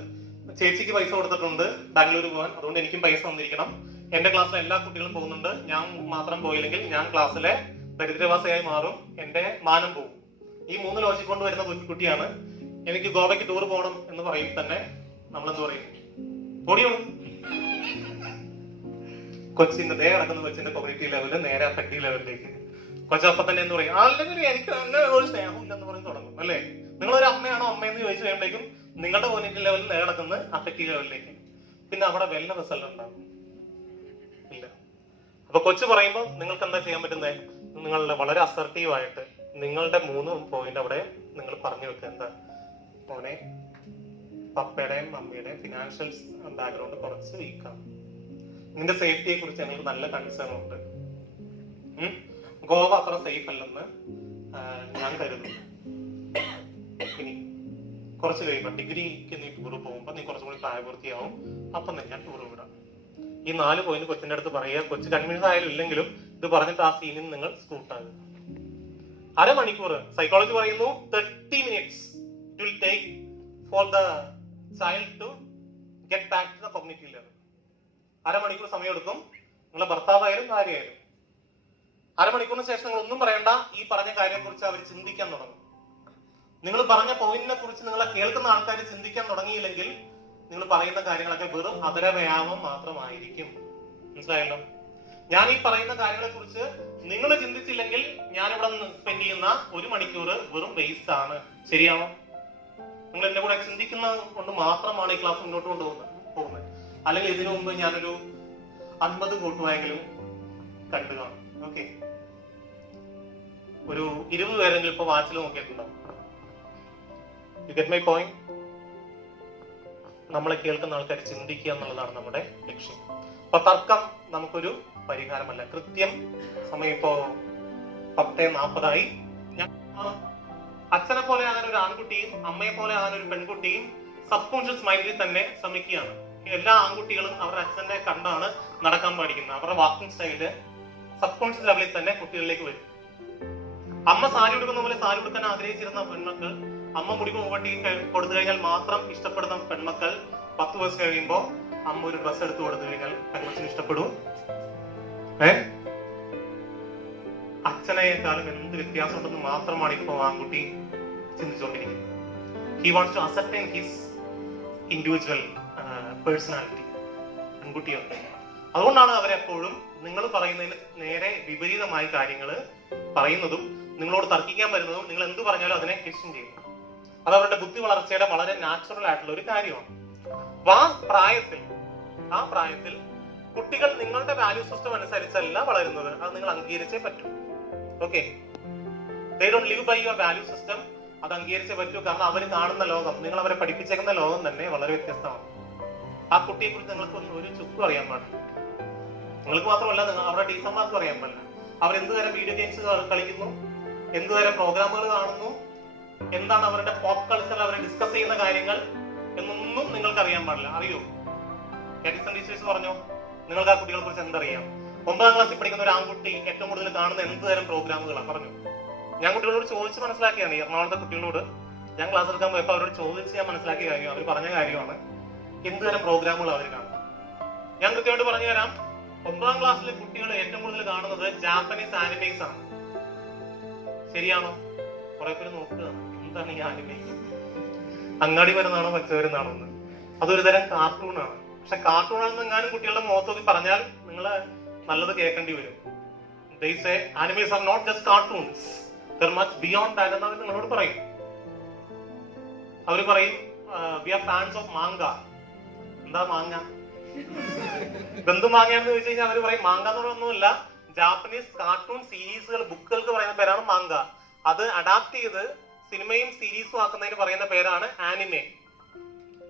ചേച്ചിക്ക് പൈസ കൊടുത്തിട്ടുണ്ട് ബാംഗ്ലൂർ പോകാൻ, അതുകൊണ്ട് എനിക്കും പൈസ തന്നിരിക്കണം, എന്റെ ക്ലാസ്സിലെ എല്ലാ കുട്ടികളും പോകുന്നുണ്ട്, ഞാൻ മാത്രം പോയില്ലെങ്കിൽ ഞാൻ ക്ലാസ്സിലെ ദരിദ്രവാസിയായി മാറും, എന്റെ മാനം പോകും. ഈ 3 ലോജിക് കൊണ്ട് വരുന്ന കുട്ടിയാണ് എനിക്ക് ഗോവയ്ക്ക് ടൂർ പോകണം എന്ന് പറയും തന്നെ നമ്മളെന്ത് പറയും? ഓടിയോളും. കൊച്ചിന്റെ ദേ കിടക്കുന്ന കൊച്ചിന്റെ കോഗ്നിറ്റീവ് ലെവല് നേരെ അഫക്റ്റീവ് ലെവലിലേക്ക് കൊച്ചപ്പം തന്നെ എന്ന് പറയും, അല്ലെങ്കിൽ എനിക്ക് തന്നെ ഒരു സ്നേഹമില്ലെന്ന് പറഞ്ഞ് തുടങ്ങും. അല്ലേ? നിങ്ങളൊരു അമ്മയാണോ അമ്മയെന്ന് ചോദിച്ചു കഴിയുമ്പോഴേക്കും നിങ്ങളുടെ കോഗ്നിറ്റീവ് ലെവലിൽ നേരെ കിടക്കുന്ന അഫക്റ്റീവ് ലെവലിലേക്ക്. പിന്നെ അവിടെ വല്ല റിസൾട്ട് ഉണ്ടാകും ഇല്ല. അപ്പൊ കൊച്ചു പറയുമ്പോൾ നിങ്ങൾക്ക് എന്താ ചെയ്യാൻ പറ്റുന്നത്? നിങ്ങളുടെ വളരെ അസർട്ടീവ് ആയിട്ട് നിങ്ങളുടെ 3 പോയിന്റ് അവിടെ നിങ്ങൾ പറഞ്ഞു വെക്കുക. എന്താ മോനെ, പപ്പയുടെയും മമ്മിയുടെയും ഫിനാൻഷ്യൽ ബാക്ക്ഗ്രൗണ്ട് കുറച്ച് വീക്കാണ്, നിന്റെ സേഫ്റ്റിയെ കുറിച്ച് ഞങ്ങൾക്ക് നല്ല കൺസേൺ ഉണ്ട്, ഗോവ അത്ര സേഫ് അല്ലെന്ന് ഞാൻ കരുതുന്നു. ഇനി കുറച്ച് കഴിയുമ്പോൾ ഡിഗ്രിക്ക് നീ ടൂർ പോകുമ്പോൾ നീ കുറച്ചും കൂടി പ്രായപൂർത്തിയാവും, അപ്പം തന്നെ ഞാൻ ടൂർ വിടാം. ഈ 4 പോയിന്റ് കൊച്ചിന്റെ അടുത്ത് പറയുക. കൊച്ചു കൺവിൻസ് ആയാലും ഇല്ലെങ്കിലും ഇത് പറഞ്ഞിട്ട് ആ സീനിൽ നിങ്ങൾ സ്കൂട്ടാകുക. അരമണിക്കൂർ, സൈക്കോളജി പറയുന്നു 30 minutes it will take for the child to get back to the cognitive level. അരമണിക്കൂർ സമയം എടുക്കും. നിങ്ങളെ ഭർത്താവായാലും ഭാര്യയായാലും അരമണിക്കൂറിന് ശേഷം നിങ്ങൾ ഒന്നും പറയണ്ട, ഈ പറഞ്ഞ കാര്യത്തെ കുറിച്ച് അവർ ചിന്തിക്കാൻ തുടങ്ങും. നിങ്ങൾ പറഞ്ഞ പോയിന്റിനെ കുറിച്ച് നിങ്ങളെ കേൾക്കുന്ന ആൾക്കാർ ചിന്തിക്കാൻ തുടങ്ങിയില്ലെങ്കിൽ നിങ്ങൾ പറയുന്ന കാര്യങ്ങളൊക്കെ വെറും അതര വ്യായാമം മാത്രമായിരിക്കും. മനസ്സിലായല്ലോ? ഞാൻ ഈ പറയുന്ന കാര്യങ്ങളെ കുറിച്ച് നിങ്ങൾ ചിന്തിച്ചില്ലെങ്കിൽ ഞാനിവിടെ സ്പെൻഡ് ചെയ്യുന്ന 1 മണിക്കൂർ വെറും വേസ്റ്റ് ആണ്. ശരിയാണോ? നിങ്ങൾ എന്റെ കൂടെ ചിന്തിക്കുന്നത് കൊണ്ട് മാത്രമാണ് ഈ ക്ലാസ് മുന്നോട്ട് കൊണ്ടുപോകുന്നത്. അല്ലെങ്കിൽ ഇതിനു മുമ്പ് ഞാനൊരു 50 കൂട്ടുവായെങ്കിലും കണ്ടു കാണും. ഓക്കെ, ഒരു 20 പേരെങ്കിലും ഇപ്പൊ വാച്ചിൽ നോക്കിയിട്ടുണ്ടാവും. You get my point? നമ്മളെ കേൾക്കുന്ന ആൾക്കാർ ചിന്തിക്കുക എന്നുള്ളതാണ് നമ്മുടെ ലക്ഷ്യം. അപ്പൊ തർക്കം നമുക്കൊരു പരിഹാരമല്ല. കൃത്യം സമയം ഇപ്പോ 10:40 അച്ഛനെ പോലെ ആകാൻ ഒരു ആൺകുട്ടിയും അമ്മയെ പോലെ ആകാൻ ഒരു പെൺകുട്ടിയും സബ് കോൺഷ്യസ് മൈൻഡിൽ തന്നെ ശ്രമിക്കുകയാണ്. എല്ലാ ആൺകുട്ടികളും അവരുടെ അച്ഛനെ കണ്ടാണ് നടക്കാൻ പഠിക്കുന്നത്. അവരുടെ വാക്കിംഗ് സ്റ്റൈല് സബ് കോൺഷ്യസ് ലെവലിൽ തന്നെ കുട്ടികളിലേക്ക് വരും. അമ്മ സാരി ഉടുക്കുന്ന പോലെ സാരി ഉടുക്കാൻ ആഗ്രഹിച്ചിരുന്ന പെൺമക്കൾ, അമ്മ മുടി മൂവട്ടി കൊടുത്തു കഴിഞ്ഞാൽ മാത്രം ഇഷ്ടപ്പെടുന്ന പെൺമക്കൾ 10 വയസ്സ് കഴിയുമ്പോ അമ്മ ഒരു ഡ്രസ്സ് എടുത്തു കൊടുത്തു കഴിഞ്ഞാൽ പെൺമച്ചിന് ഇഷ്ടപ്പെടും. അച്ഛനേക്കാളും എന്ത് വ്യത്യാസം ഉണ്ടെന്ന് മാത്രമാണ് ഇപ്പൊ ആൺകുട്ടി ചിന്തിച്ചുകൊണ്ടിരിക്കുന്നത്. He wants to ascertain his individual personality. പെൺകുട്ടിയുണ്ട്. അതുകൊണ്ടാണ് അവരെപ്പോഴും നിങ്ങൾ പറയുന്നതിന് നേരെ വിപരീതമായ കാര്യങ്ങൾ പറയുന്നതും നിങ്ങളോട് തർക്കിക്കാൻ വരുന്നതും നിങ്ങൾ എന്ത് പറഞ്ഞാലും അതിനെ ക്വസ്റ്റ്യൻ ചെയ്യുന്നു. അത് അവരുടെ ബുദ്ധി വളർച്ചയുടെ വളരെ നാച്ചുറൽ ആയിട്ടുള്ള ഒരു കാര്യമാണ്. അപ്പൊ ആ പ്രായത്തിൽ കുട്ടികൾ നിങ്ങളുടെ വാല്യൂ സിസ്റ്റം അനുസരിച്ചല്ല വളരുന്നത്. അത് നിങ്ങൾ അംഗീകരിച്ചേ പറ്റൂ. Okay, they don't live by your value system. അത് അംഗീകരിച്ചേ പറ്റൂ. കാരണം അവർ കാണുന്ന ലോകം, നിങ്ങൾ അവരെ പഠിപ്പിച്ചേക്കുന്ന ലോകം തന്നെ വളരെ വ്യത്യസ്തമാണ്. ആ കുട്ടിയെ കുറിച്ച് നിങ്ങൾക്ക് ഒരു ചുക്കും അറിയാൻ പാടില്ല. നിങ്ങൾക്ക് മാത്രമല്ല, അവരുടെ ടീച്ചർമാർക്കും അറിയാൻ പാടില്ല. അവരെന്ത് തരം വീഡിയോ ഗെയിംസ് കളിക്കുന്നു, എന്ത് തരം പ്രോഗ്രാമുകൾ കാണുന്നു, എന്താണ് അവരുടെ പോപ്പ് കൾച്ചറിൽ അവർ ഡിസ്കസ് ചെയ്യുന്ന കാര്യങ്ങൾ എന്നൊന്നും നിങ്ങൾക്ക് അറിയാൻ പാടില്ല. അറിയോ? എഡിസൺ ടീച്ചേഴ്സ് പറഞ്ഞോ, നിങ്ങൾക്ക് ആ കുട്ടികളെ കുറിച്ച് എന്തറിയാം? 9ാം ക്ലാസ്സിൽ പഠിക്കുന്ന ഒരു ആൺകുട്ടി ഏറ്റവും കൂടുതൽ കാണുന്ന എന്ത് തരം പ്രോഗ്രാമുകളാണ് പറഞ്ഞു? ഞാൻ കുട്ടികളോട് ചോദിച്ച് മനസ്സിലാക്കിയാണ്. എറണാകുളത്തെ കുട്ടികളോട് ഞാൻ ക്ലാസ് എടുക്കാൻ പോയപ്പോൾ അവരോട് ചോദിച്ച് ഞാൻ മനസ്സിലാക്കിയ കാര്യം, അവർ പറഞ്ഞ കാര്യമാണ് എന്ത് തരം പ്രോഗ്രാമുകൾ അവർ കാണും. ഞാൻ കൃത്യമായിട്ട് പറഞ്ഞു തരാം. 9ാം ക്ലാസ്സിലെ കുട്ടികൾ ഏറ്റവും കൂടുതൽ കാണുന്നത് ജാപ്പനീസ് ആനിമേസ് ആണ്. ശരിയാണോ? കുറെ പേര് നോക്കുക, എന്താണ് ഈ ആനിമേസ്? അങ്ങാടി വരുന്നതാണോ പച്ചവരുന്നാണോ എന്ന്? അതൊരു തരം കാർട്ടൂണാണ്. പക്ഷെ കാർട്ടൂണാണെന്ന് എങ്ങാനും കുട്ടികളുടെ മുഖത്തൊക്കെ പറഞ്ഞാൽ നിങ്ങൾ നല്ലത് കേൾക്കേണ്ടി വരും. They say animes are not just cartoons, they're much beyond that എന്ന് അവർ നിങ്ങളോട് പറയും. അവർ പറയും we are fans of manga. എന്താ മാങ്ങ? എന്ത് മാങ്ങയാണെന്ന് ചോദിച്ചു കഴിഞ്ഞാൽ അവർ പറയും മാങ്ക എന്ന് പറഞ്ഞൊന്നുമില്ല, ജാപ്പനീസ് കാർട്ടൂൺ സീരീസുകൾ, ബുക്കുകൾക്ക് പറയുന്ന പേരാണ് മാങ്ക. അത് അഡാപ്റ്റ് ചെയ്ത് സിനിമയും സീരീസും ആക്കുന്നതിന് പറയുന്ന പേരാണ് ആനിമെ.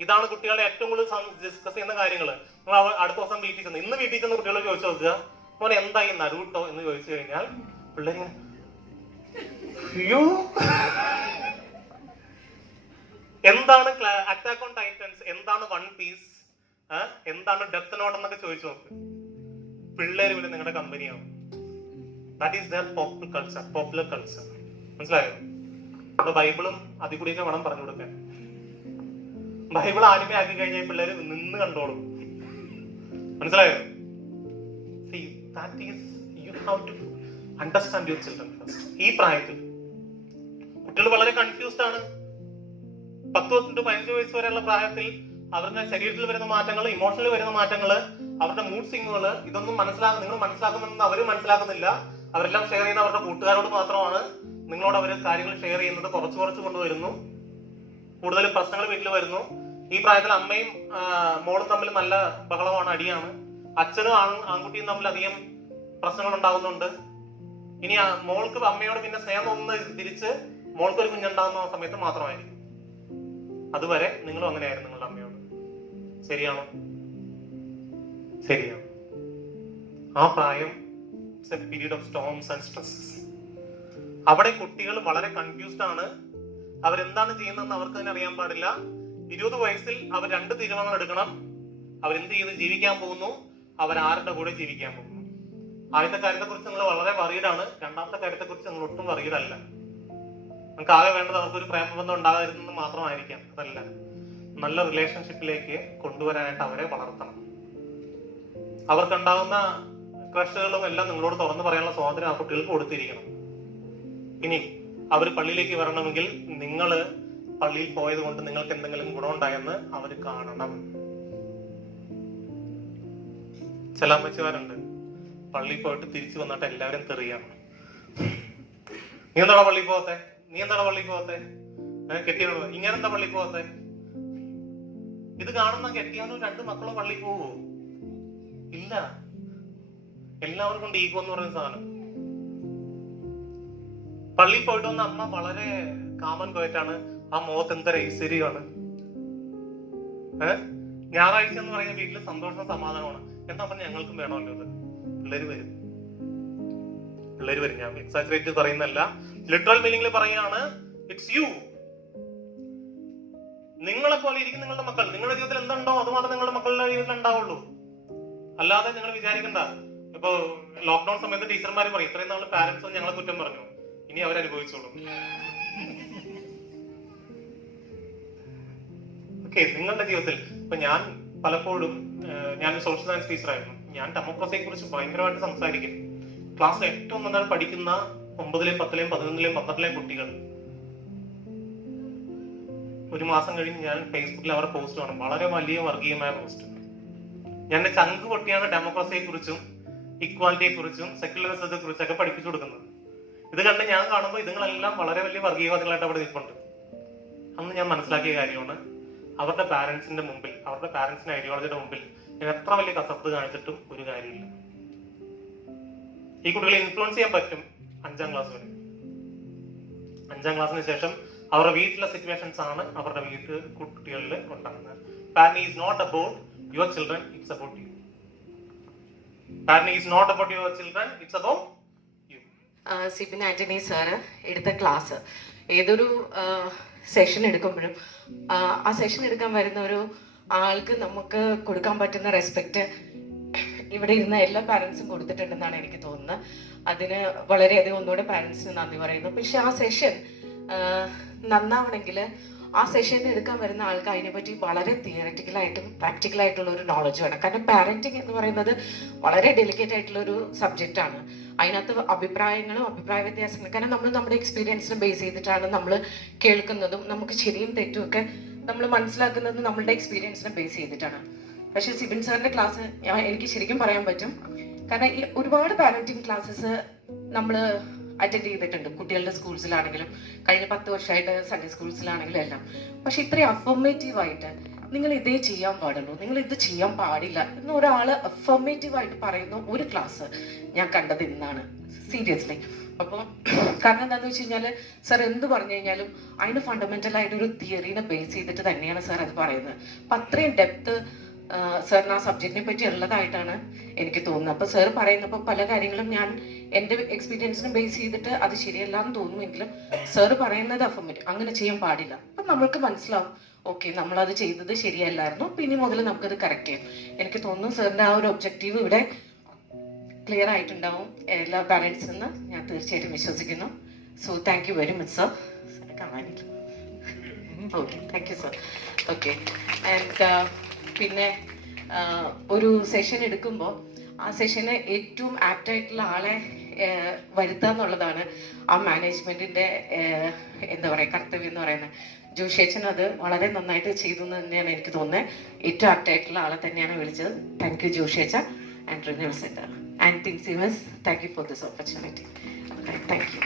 ഇതാണ് കുട്ടികളെ ഏറ്റവും കൂടുതൽ ഡിസ്കസ് ചെയ്യുന്ന കാര്യങ്ങൾ. നിങ്ങൾ അടുത്ത ദിവസം വീട്ടിൽ ചെന്ന്, ഇന്ന് വീട്ടിൽ ചെന്ന് കുട്ടികളോട് ചോദിച്ചു നോക്കുക, മോനെ എന്താ ഈ നരൂട്ടോ എന്ന് ചോദിച്ചു കഴിഞ്ഞാൽ പിള്ളേര് അയ്യോ എന്താണ് അറ്റാക്ക് ഓൺ ടൈറ്റൻസ്, എന്താണ് വൺ പീസ്, എന്താണ് ഡെത്ത് നോട്ട് എന്നൊക്കെ ചോദിച്ചു നോക്ക്. പിള്ളേര് പിന്നെ നിങ്ങളുടെ കമ്പനിയാവും. That is the popular culture. മനസ്സിലായോ? നമ്മുടെ ബൈബിളും അതിൽ കൂടിയൊക്കെ വേണം പറഞ്ഞു കൊടുക്കാൻ. ബൈബിൾ ആനിമ ആക്കി കഴിഞ്ഞാൽ പിള്ളേര് നിന്ന് കണ്ടോളും. മനസ്സിലായോ? See, that is, you have to understand your children first. ഈ പ്രായത്തിൽ കുട്ടികൾ വളരെ കൺഫ്യൂസ്ഡ് ആണ്. 10 തൊട്ട് 15 വയസ്സ് വരെയുള്ള പ്രായത്തിൽ അവരുടെ ശരീരത്തിൽ വരുന്ന മാറ്റങ്ങൾ, ഇമോഷണലി വരുന്ന മാറ്റങ്ങൾ, അവരുടെ മൂഡ് സ്വിങ്ങുകൾ, ഇതൊന്നും നിങ്ങൾ മനസ്സിലാക്കുമെന്ന് അവരും മനസ്സിലാക്കുന്നില്ല. അവരെല്ലാം ഷെയർ ചെയ്യുന്ന അവരുടെ കൂട്ടുകാരോട് മാത്രമാണ്. നിങ്ങളോട് അവർ കാര്യങ്ങൾ ഷെയർ ചെയ്യുന്നത് കുറച്ച് കൊണ്ടുവരുന്നു. കൂടുതൽ പ്രശ്നങ്ങൾ വീട്ടിൽ വരുന്നു. ഈ പ്രായത്തിൽ അമ്മയും മോളും തമ്മിൽ നല്ല ബഹളമാണ്, അടിയാണ്. അച്ഛനും ആൺകുട്ടിയും തമ്മിൽ അധികം പ്രശ്നങ്ങൾ ഉണ്ടാകുന്നുണ്ട്. ഇനി മോൾക്ക് അമ്മയോട് പിന്നെ സ്നേഹം തോന്നുന്നത് തിരിച്ച് മോൾക്ക് ഒരു കുഞ്ഞുണ്ടാകുന്ന സമയത്ത് മാത്രമായിരിക്കും. അതുവരെ നിങ്ങളും അങ്ങനെയായിരുന്നു നിങ്ങളുടെ അമ്മയോട്. ശരിയാണോ? ശരിയാണ്. ആ പ്രായം period of storms and stresses. അവിടെ കുട്ടികൾ വളരെ കൺഫ്യൂസ്ഡ് ആണ്. അവരെന്താണ് ചെയ്യുന്നതെന്ന് അവർക്ക് തന്നെ അറിയാൻ പാടില്ല. 20 വയസ്സിൽ അവർ 2 തീരുമാനങ്ങൾ എടുക്കണം. അവരെന്ത് ചെയ്ത് ജീവിക്കാൻ പോകുന്നു, അവരാരുടെ കൂടെ ജീവിക്കാൻ പോകുന്നു. ആദ്യത്തെ കാര്യത്തെ കുറിച്ച് നിങ്ങൾ വളരെ വറീഡാണ്. രണ്ടാമത്തെ കാര്യത്തെ കുറിച്ച് നിങ്ങൾ ഒട്ടും വറീഡല്ല. നമുക്ക് ആകെ വേണ്ടത് അവർക്കൊരു പ്രേമബന്ധം ഉണ്ടാകരുതെന്ന് മാത്രമായിരിക്കാം. അതല്ല, നല്ല റിലേഷൻഷിപ്പിലേക്ക് കൊണ്ടുവരാനായിട്ട് അവരെ വളർത്തണം. അവർക്കുണ്ടാകുന്ന ക്രഷുകളും എല്ലാം നിങ്ങളോട് തുറന്നു പറയാനുള്ള സ്വാതന്ത്ര്യം ആ കുട്ടികൾക്ക് കൊടുത്തിരിക്കണം. ഇനി അവർ പള്ളിയിലേക്ക് വരണമെങ്കിൽ നിങ്ങൾ പള്ളിയിൽ പോയത് കൊണ്ട് നിങ്ങൾക്ക് എന്തെങ്കിലും ഗുണമുണ്ടായെന്ന് അവർ കാണണം. ചില അമ്മച്ചിമാരുണ്ട്, പള്ളിയിൽ പോയിട്ട് തിരിച്ചു വന്നിട്ട് എല്ലാവരും തെറിയാണ്. നീ എന്താടാ പള്ളിയിൽ പോകത്തെ, നീ എന്താടാ പള്ളിയിൽ പോകത്തെ, കെട്ടിയവനോ ഇങ്ങനെന്താ പള്ളിയിൽ പോകത്തെ. ഇത് കാണുന്ന കെട്ടിയവനോ 2 മക്കളോ പള്ളിയിൽ പോവോ? ഇല്ല. എല്ലാവർക്കും ഉണ്ട് ഈഗോ എന്ന് പറയുന്ന സാധനം. പള്ളിയിൽ പോയിട്ട് വന്ന അമ്മ വളരെ കാമൻ കോയറ്റാണ്. ആ മുഖത്ത് എന്തൊരു ഐശ്വര്യമാണ്. ഞായറാഴ്ച എന്ന് പറയുന്ന വീട്ടില് സന്തോഷം സമാധാനമാണ്. എന്താ പറഞ്ഞാൽ ഞങ്ങൾക്കും വേണമല്ലോ ഇത്. പിള്ളേര് വരും. ഞാൻ എക്സാജറേറ്റ് പറയുന്നല്ല, ലിറ്ററൽ മീനിങ്ങിൽ പറയുകയാണ്. It's you. നിങ്ങളെ പോലെ ഇരിക്കും നിങ്ങളുടെ മക്കൾ. നിങ്ങളുടെ ജീവിതത്തിൽ എന്തുണ്ടോ അത് മാത്രം നിങ്ങളുടെ മക്കളുടെ ജീവിതത്തിൽ ഉണ്ടാവുള്ളൂ. അല്ലാതെ നിങ്ങൾ വിചാരിക്കണ്ട. ഇപ്പൊ ലോക്ക്ഡൌൺ സമയത്ത് ടീച്ചർമാർ പറയും, ഇത്രയും നാള് പാരന്റ്സ് ഞങ്ങളെ കുറ്റം പറഞ്ഞു, ഇനി അവരനുഭവിച്ചോളും. ഓക്കെ, നിങ്ങളുടെ ജീവിതത്തിൽ ഇപ്പൊ ഞാൻ പലപ്പോഴും ഞാൻ സോഷ്യൽ സയൻസ് ടീച്ചറായിരുന്നു. ഞാൻ ഡെമോക്രസിയെ കുറിച്ച് ഭയങ്കരമായിട്ട് സംസാരിക്കും. ക്ലാസ്സിൽ ഏറ്റവും നന്നായി പഠിക്കുന്ന 9ലെയും 10ലെയും 11ലെയും 12ലെയും കുട്ടികൾ ഒരു മാസം കഴിഞ്ഞ് ഞാൻ ഫേസ്ബുക്കിൽ അവരുടെ പോസ്റ്റ് കാണും. വളരെ വലിയ വർഗീയമായ പോസ്റ്റ്. ഞാൻ ചങ്ക് പൊട്ടിയാണ് ഡെമോക്രസിയെ കുറിച്ചും ഇക്വാലിറ്റിയെ കുറിച്ചും സെക്യുലറിസത്തെ കുറിച്ചൊക്കെ പഠിപ്പിച്ചു കൊടുക്കുന്നത്. ഇത് കണ്ട് ഞാൻ കാണുമ്പോൾ ഇതുങ്ങളെല്ലാം വളരെ വലിയ വർഗീയവാദികളായിട്ട് അവിടെ നിൽപ്പുണ്ട്. അന്ന് ഞാൻ മനസ്സിലാക്കിയ കാര്യമാണ്, അവരുടെ പാരന്റ്സിന്റെ മുമ്പിൽ, അവരുടെ പാരന്റ്സിന്റെ ഐഡിയോളജിയുടെ മുമ്പിൽ ഞാൻ എത്ര വലിയ കസർത്ത് കാണിച്ചിട്ടും ഒരു കാര്യമില്ല. ഈ കുട്ടികളെ ഇൻഫ്ലുവൻസ് ചെയ്യാൻ പറ്റും 5ാം ക്ലാസ് വരെ. 5ാം ക്ലാസ്സിന് ശേഷം അവരുടെ വീട്ടിലെ സിറ്റുവേഷൻസ് ആണ് അവരുടെ കുട്ടികളിൽ ഉണ്ടാകുന്നത്. Parenting is not about your children, it's about you. Parenting is not about your children, it's about you. Sibin Antony sir എടുത്ത ക്ലാസ്, ഏതൊരു സെഷൻ എടുക്കുമ്പോഴും ആ സെഷൻ എടുക്കാൻ വരുന്ന ഒരു ആൾക്ക് നമുക്ക് കൊടുക്കാൻ പറ്റുന്ന റെസ്പെക്റ്റ് ഇവിടെ ഇരുന്ന എല്ലാ പാരൻസും കൊടുത്തിട്ടുണ്ടെന്നാണ് എനിക്ക് തോന്നുന്നത്. അതിന് വളരെയധികം ഒന്നുകൂടെ പാരൻസിന് നന്ദി പറയുന്നു. പക്ഷെ ആ സെഷൻ നന്നാവണമെങ്കിൽ ആ സെഷൻ എടുക്കാൻ വരുന്ന ആൾക്ക് അതിനെപ്പറ്റി വളരെ തിയററ്റിക്കലായിട്ടും പ്രാക്ടിക്കലായിട്ടുള്ള ഒരു നോളജ് വേണം. കാരണം പാരന്റിങ് എന്ന് പറയുന്നത് വളരെ ഡെലിക്കേറ്റ് ആയിട്ടുള്ള ഒരു സബ്ജക്റ്റാണ്. അതിനകത്ത് അഭിപ്രായങ്ങളും അഭിപ്രായ വ്യത്യാസങ്ങളും, കാരണം നമ്മൾ നമ്മുടെ എക്സ്പീരിയൻസിനെ ബേസ് ചെയ്തിട്ടാണ് നമ്മൾ കേൾക്കുന്നതും നമുക്ക് ശരിയും തെറ്റും ഒക്കെ നമ്മൾ മനസ്സിലാക്കുന്നതും നമ്മളുടെ എക്സ്പീരിയൻസിനെ ബേസ് ചെയ്തിട്ടാണ്. പക്ഷെ സിബിൻ സാറിന്റെ ക്ലാസ് എനിക്ക് ശരിക്കും പറയാൻ പറ്റും. കാരണം ഈ ഒരുപാട് പാരന്റിങ് ക്ലാസ്സസ് നമ്മൾ അറ്റൻഡ് ചെയ്തിട്ടുണ്ട്, കുട്ടികളുടെ സ്കൂൾസിലാണെങ്കിലും കഴിഞ്ഞ 10 വർഷമായിട്ട് സൺഡേ സ്കൂൾസിലാണെങ്കിലും എല്ലാം. പക്ഷെ ഇത്രയും അഫർമേറ്റീവായിട്ട് നിങ്ങൾ ഇതേ ചെയ്യാൻ പാടുള്ളൂ, നിങ്ങൾ ഇത് ചെയ്യാൻ പാടില്ല എന്ന് ഒരാള് അഫർമേറ്റീവായിട്ട് പറയുന്ന ഒരു ക്ലാസ് ഞാൻ കണ്ടത് ഇന്നാണ്, സീരിയസ്ലി. അപ്പോൾ കാരണം എന്താണെന്ന് വെച്ച് കഴിഞ്ഞാൽ സാർ എന്ത് പറഞ്ഞു കഴിഞ്ഞാലും അതിന് ഫണ്ടമെന്റൽ ആയിട്ട് ഒരു തിയറീനെ ബേസ് ചെയ്തിട്ട് തന്നെയാണ് സാർ അത് പറയുന്നത്. അപ്പം അത്രയും ഡെപ്ത് സാറിന് ആ സബ്ജക്റ്റിനെ പറ്റി ഉള്ളതായിട്ടാണ് എനിക്ക് തോന്നുന്നത്. അപ്പോൾ സാർ പറയുന്നപ്പോൾ പല കാര്യങ്ങളും ഞാൻ എൻ്റെ എക്സ്പീരിയൻസിനെ ബേസ് ചെയ്തിട്ട് അത് ശരിയല്ല എന്ന് തോന്നുമെങ്കിലും സാർ പറയുന്നത് അഫർമേറ്റീവ്, അങ്ങനെ ചെയ്യാൻ പാടില്ല. അപ്പം നമ്മൾക്ക് മനസ്സിലാവും ഓക്കെ നമ്മളത് ചെയ്തത് ശരിയല്ലായിരുന്നു, അപ്പം ഇനി മുതൽ നമുക്കത് കറക്റ്റ് ചെയ്യാം. എനിക്ക് തോന്നുന്നു സാറിൻ്റെ ആ ഒരു ഒബ്ജക്റ്റീവ് ഇവിടെ ക്ലിയർ ആയിട്ടുണ്ടാവും എല്ലാ പാരൻസിൽ നിന്ന് ഞാൻ തീർച്ചയായിട്ടും വിശ്വസിക്കുന്നു. So thank you very much sir. കാണാനില്ല. Okay, thank you sir. Okay, and പിന്നെ ഒരു സെഷൻ എടുക്കുമ്പോൾ ആ സെഷന് ഏറ്റവും ആപ്റ്റായിട്ടുള്ള ആളെ വരുത്തുക എന്നുള്ളതാണ് ആ മാനേജ്മെൻറ്റിൻ്റെ എന്താ പറയുക കർത്തവ്യം എന്ന് പറയുന്നത്. ജോഷേച്ചൻ അത് വളരെ നന്നായിട്ട് ചെയ്തു എന്ന് തന്നെയാണ് എനിക്ക് തോന്നുന്നത്. ഏറ്റവും ആപ്റ്റായിട്ടുള്ള ആളെ തന്നെയാണ് വിളിച്ചത്. താങ്ക് യു ജോഷേച്ച ആൻഡ് റിന്യൂവൽ സെൻറ്റർ ആൻഡ് തിങ്സിമസ്. Thank you for this opportunity. Thank U.